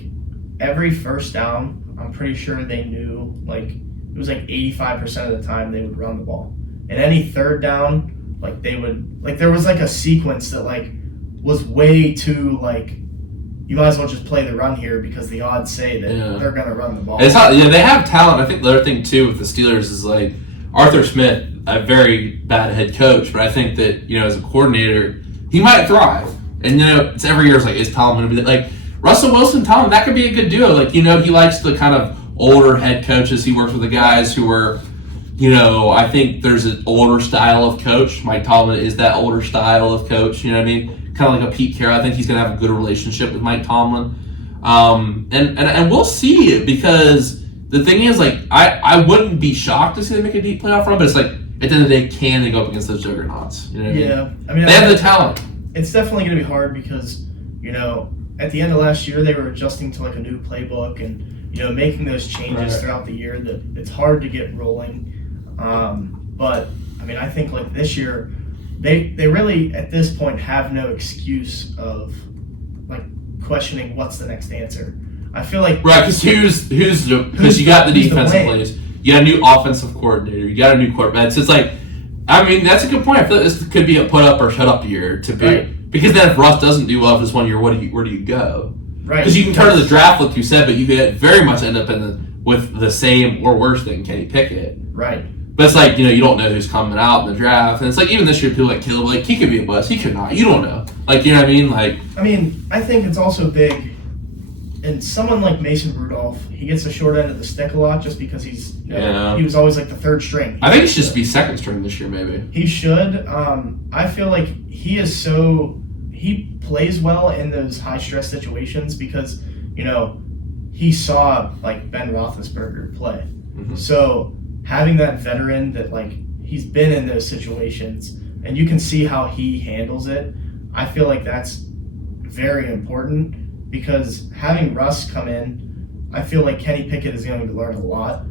every first down, I'm pretty sure they knew, like, it was like 85% of the time they would run the ball. And any third down, like, they would, like, there was, like, a sequence that, like, was way too, like, you might as well just play the run here because the odds say that they're going to run the ball. It's not, they have talent. I think the other thing, too, with the Steelers is, like, Arthur Smith, a very bad head coach, but I think that, you know, as a coordinator, he might thrive. And, you know, it's every year, it's like, is Tomlin going to be like, Russell Wilson, Tomlin, that could be a good duo. Like, you know, he likes the kind of older head coaches. He works with the guys who are, you know, I think there's an older style of coach. Mike Tomlin is that older style of coach, you know what I mean? Kind of like a Pete Carroll. I think he's going to have a good relationship with Mike Tomlin. And we'll see it because the thing is, like, I wouldn't be shocked to see them make a deep playoff run, but it's like, at the end of the day, can they go up against those juggernauts? You know what I mean? They have the talent. It's definitely going to be hard because, you know, at the end of last year, they were adjusting to, like, a new playbook and, you know, making those changes throughout the year that it's hard to get rolling. But, I mean, I think, like, this year, they really, at this point, have no excuse of, like, questioning what's the next answer. I feel like... Right, because because you got the defensive plays. You got a new offensive coordinator. You got a new quarterback. So it's like, I mean, that's a good point. I feel like this could be a put up or shut up year to be. Right. Because then if Russ doesn't do well this 1 year, where do you go? Right. Because you can turn to the draft, like you said, but you could very much end up with the same or worse than Kenny Pickett. Right. But it's like, you know, you don't know who's coming out in the draft. And it's like, even this year, people like Caleb, like, he could be a bust. He could not. You don't know. Like, you know what I mean? Like, I mean, I think it's also big. And someone like Mason Rudolph, he gets the short end of the stick a lot just because he's, you know, he was always like the third string. I think he should just be second string this year, maybe. He should. I feel like he plays well in those high stress situations because, you know, he saw like Ben Roethlisberger play. Mm-hmm. So having that veteran that, like, he's been in those situations, and you can see how he handles it. I feel like that's very important because having Russ come in, I feel like Kenny Pickett is going to learn a lot.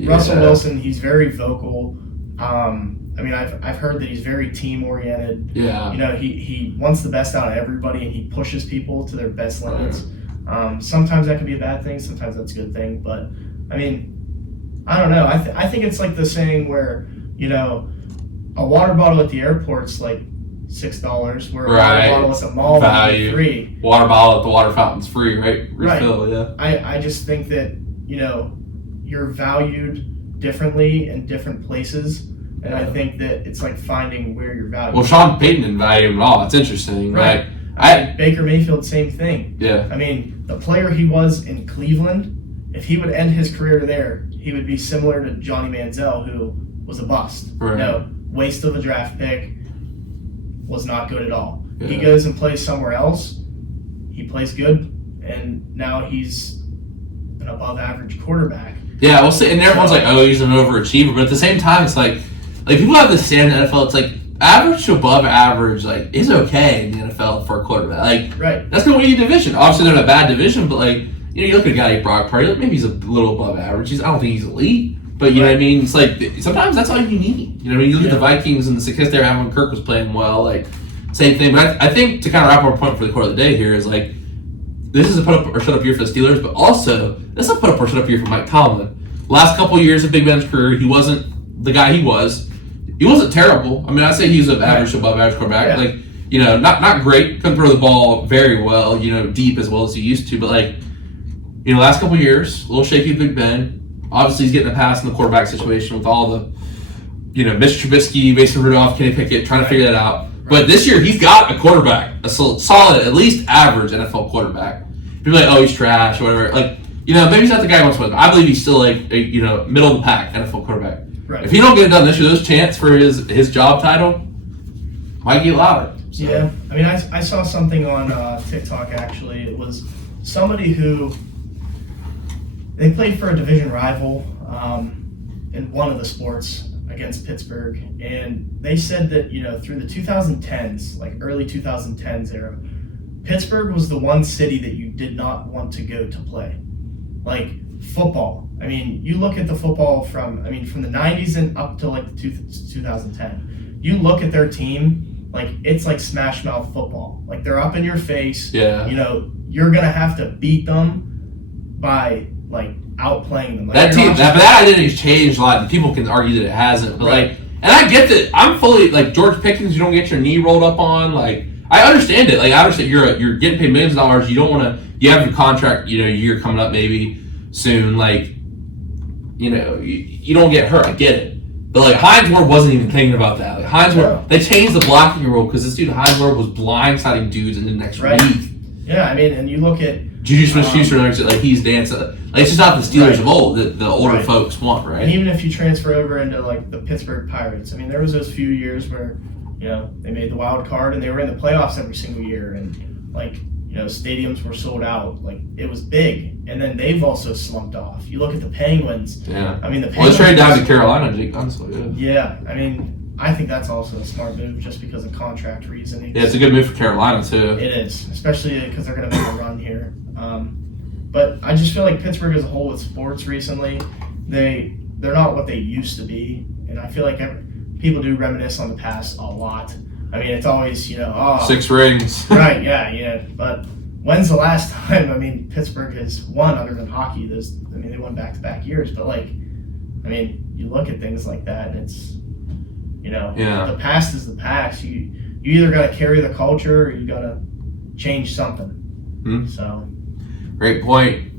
Russell Wilson, he's very vocal. I mean, I've heard that he's very team oriented. Yeah. You know, he wants the best out of everybody and he pushes people to their best limits. Sometimes that can be a bad thing. Sometimes that's a good thing. But I mean, I don't know. I think it's like the saying where, you know, a water bottle at the airport's like $6, where a water bottle at the mall would be free. Water bottle at the water fountain's free, right? Refill, yeah. I just think that, you know, you're valued differently in different places. And I think that it's like finding where you're valued. Well, Sean Payton didn't value him at all. It's interesting. Right. Baker Mayfield, same thing. Yeah. I mean, the player he was in Cleveland, if he would end his career there, he would be similar to Johnny Manziel, who was a bust. Right. You know, waste of a draft pick, was not good at all. Yeah. He goes and plays somewhere else. He plays good, and now he's an above-average quarterback. Yeah, we'll see. And everyone's like, oh, he's an overachiever. But at the same time, it's like people have this stand in the NFL. It's like average to above average, like, is okay in the NFL for a quarterback. Like, right. That's going to win you a division. Obviously, they're in a bad division, but like, you know, you look at a guy like Brock Purdy, like maybe he's a little above average. I don't think he's elite, but you know what I mean. It's like sometimes that's all you need. You know, when you look at the Vikings and the success they were having when Kirk was playing well, like same thing. But I think to kind of wrap up our point for the quote of the day here is like, this is a put up or shut up year for the Steelers, but also this is a put up or shut up year for Mike Tomlin. Last couple of years of Big Ben's career, he wasn't the guy he was. He wasn't terrible. I mean, I'd say he's an average to above average quarterback. Yeah. Like, you know, not great. Couldn't throw the ball very well, you know, deep as well as he used to. But, like, you know, last couple of years, a little shaky with Big Ben. Obviously, he's getting a pass in the quarterback situation with all the, you know, Mr. Trubisky, Mason Rudolph, Kenny Pickett, trying to figure that out. But this year, he's got a quarterback, a solid, at least average NFL quarterback. People are like, oh, he's trash or whatever. Like, you know, maybe he's not the guy who wants to win. I believe he's still like a, you know, middle of the pack NFL quarterback. Right. If he don't get it done this year, those chants for his job title might get louder. So. Yeah, I mean, I saw something on TikTok actually. It was somebody who they played for a division rival in one of the sports against Pittsburgh, and they said that, you know, through the 2010s, like early 2010s era, Pittsburgh was the one city that you did not want to go to play. Like football. I mean, you look at the football from the 90s and up to like 2010. You look at their team, like it's like smash mouth football. Like they're up in your face. Yeah. You know, you're gonna have to beat them by like outplaying them. Like, that team, that identity's changed a lot, and people can argue that it hasn't. But like, and I get that. I'm fully like George Pickens. You don't get your knee rolled up on. Like, I understand it. Like, I understand you're getting paid millions of dollars. You don't want to. You have your contract. You know, year coming up maybe soon. Like, you know, you don't get hurt. I get it. But like Hines Ward wasn't even thinking about that. Like Hines Ward, they changed the blocking rule because this dude Hines Ward was blindsiding dudes in the next week. Yeah, I mean, and you look at Juju Smith-Schuster, like he's dancing. Like it's just not the Steelers of old that the older folks want, right? And even if you transfer over into like the Pittsburgh Pirates, I mean, there was those few years where, you know, they made the wild card and they were in the playoffs every single year, and like, you know, stadiums were sold out. Like it was big, and then they've also slumped off. You look at the Penguins. Yeah. I mean, the Well, Penguins. they traded down to Carolina, Jake Gunsel. Yeah, I mean, I think that's also a smart move just because of contract reasoning. Yeah, it's a good move for Carolina too. It is, especially because they're going to make a run here. But I just feel like Pittsburgh as a whole with sports recently, they're not what they used to be, and I feel like people do reminisce on the past a lot. I mean, it's always, you know, 6 rings. Right, yeah. But when's the last time, I mean, Pittsburgh has won other than hockey? They won back-to-back years, but like, I mean, you look at things like that and it's, you know, the past is the past. You either got to carry the culture or you got to change something. So. Great point.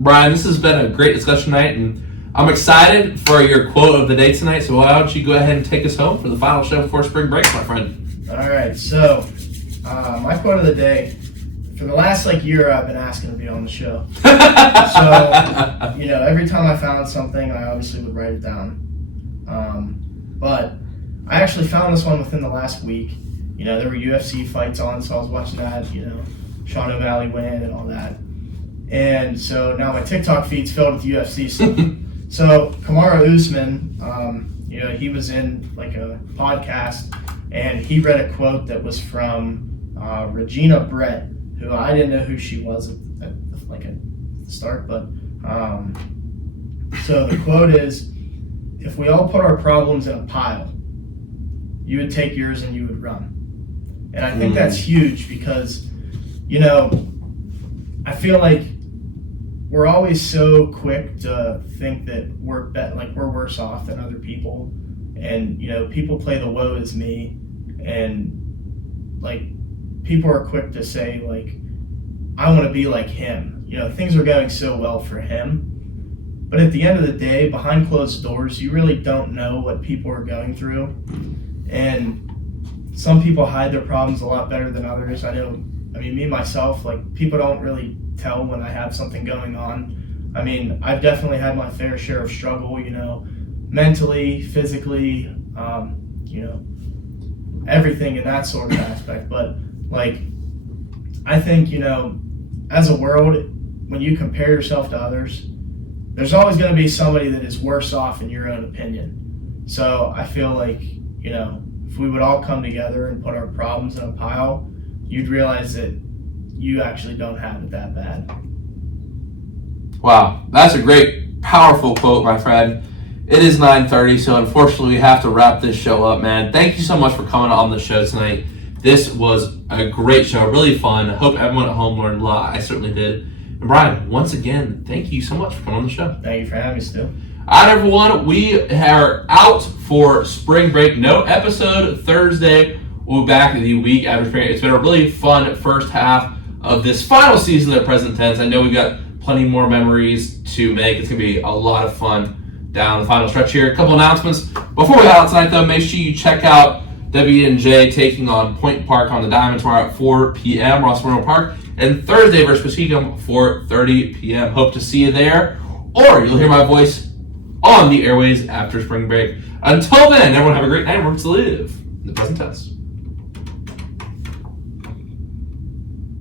Brian, this has been a great discussion tonight, and I'm excited for your quote of the day tonight, so why don't you go ahead and take us home for the final show before spring break, my friend. All right, so my quote of the day, for the last year I've been asking to be on the show. So, you know, every time I found something, I obviously would write it down. But I actually found this one within the last week. You know, there were UFC fights on, so I was watching that, you know, Sean O'Malley win and all that. And so now my TikTok feed's filled with UFC stuff. So Kamaru Usman, he was in like a podcast, and he read a quote that was from Regina Brett, who I didn't know who she was at the start, but so the quote is, "If we all put our problems in a pile, you would take yours and you would run." And I think that's huge because, I feel like we're always so quick to think that we're worse off than other people, and people play the woe is me, and like people are quick to say like, I want to be like him. Things are going so well for him, but at the end of the day, behind closed doors, you really don't know what people are going through, and some people hide their problems a lot better than others. Me myself, like people don't really tell when I have something going on. I've definitely had my fair share of struggle, mentally, physically, everything in that sort of aspect. But like, I think, as a world, when you compare yourself to others, there's always going to be somebody that is worse off in your own opinion. So I feel like, if we would all come together and put our problems in a pile, you'd realize that you actually don't have it that bad. Wow, that's a great, powerful quote, my friend. It is 9:30, so unfortunately we have to wrap this show up, man. Thank you so much for coming on the show tonight. This was a great show, really fun. I hope everyone at home learned a lot. I certainly did. And Brian, once again, thank you so much for coming on the show. Thank you for having me, Stu. All right, everyone, we are out for spring break. No episode Thursday. We'll be back the week after spring. It's been a really fun first half of this final season of Present Tense. I know we've got plenty more memories to make. It's going to be a lot of fun down the final stretch here. A couple announcements. Before we head out tonight, though, make sure you check out W&J taking on Point Park on the Diamond tomorrow at 4 p.m. Ross Memorial Park. And Thursday versus Muskegum, 4:30 p.m. Hope to see you there. Or you'll hear my voice on the airways after spring break. Until then, everyone have a great night. Remember to live in the present tense.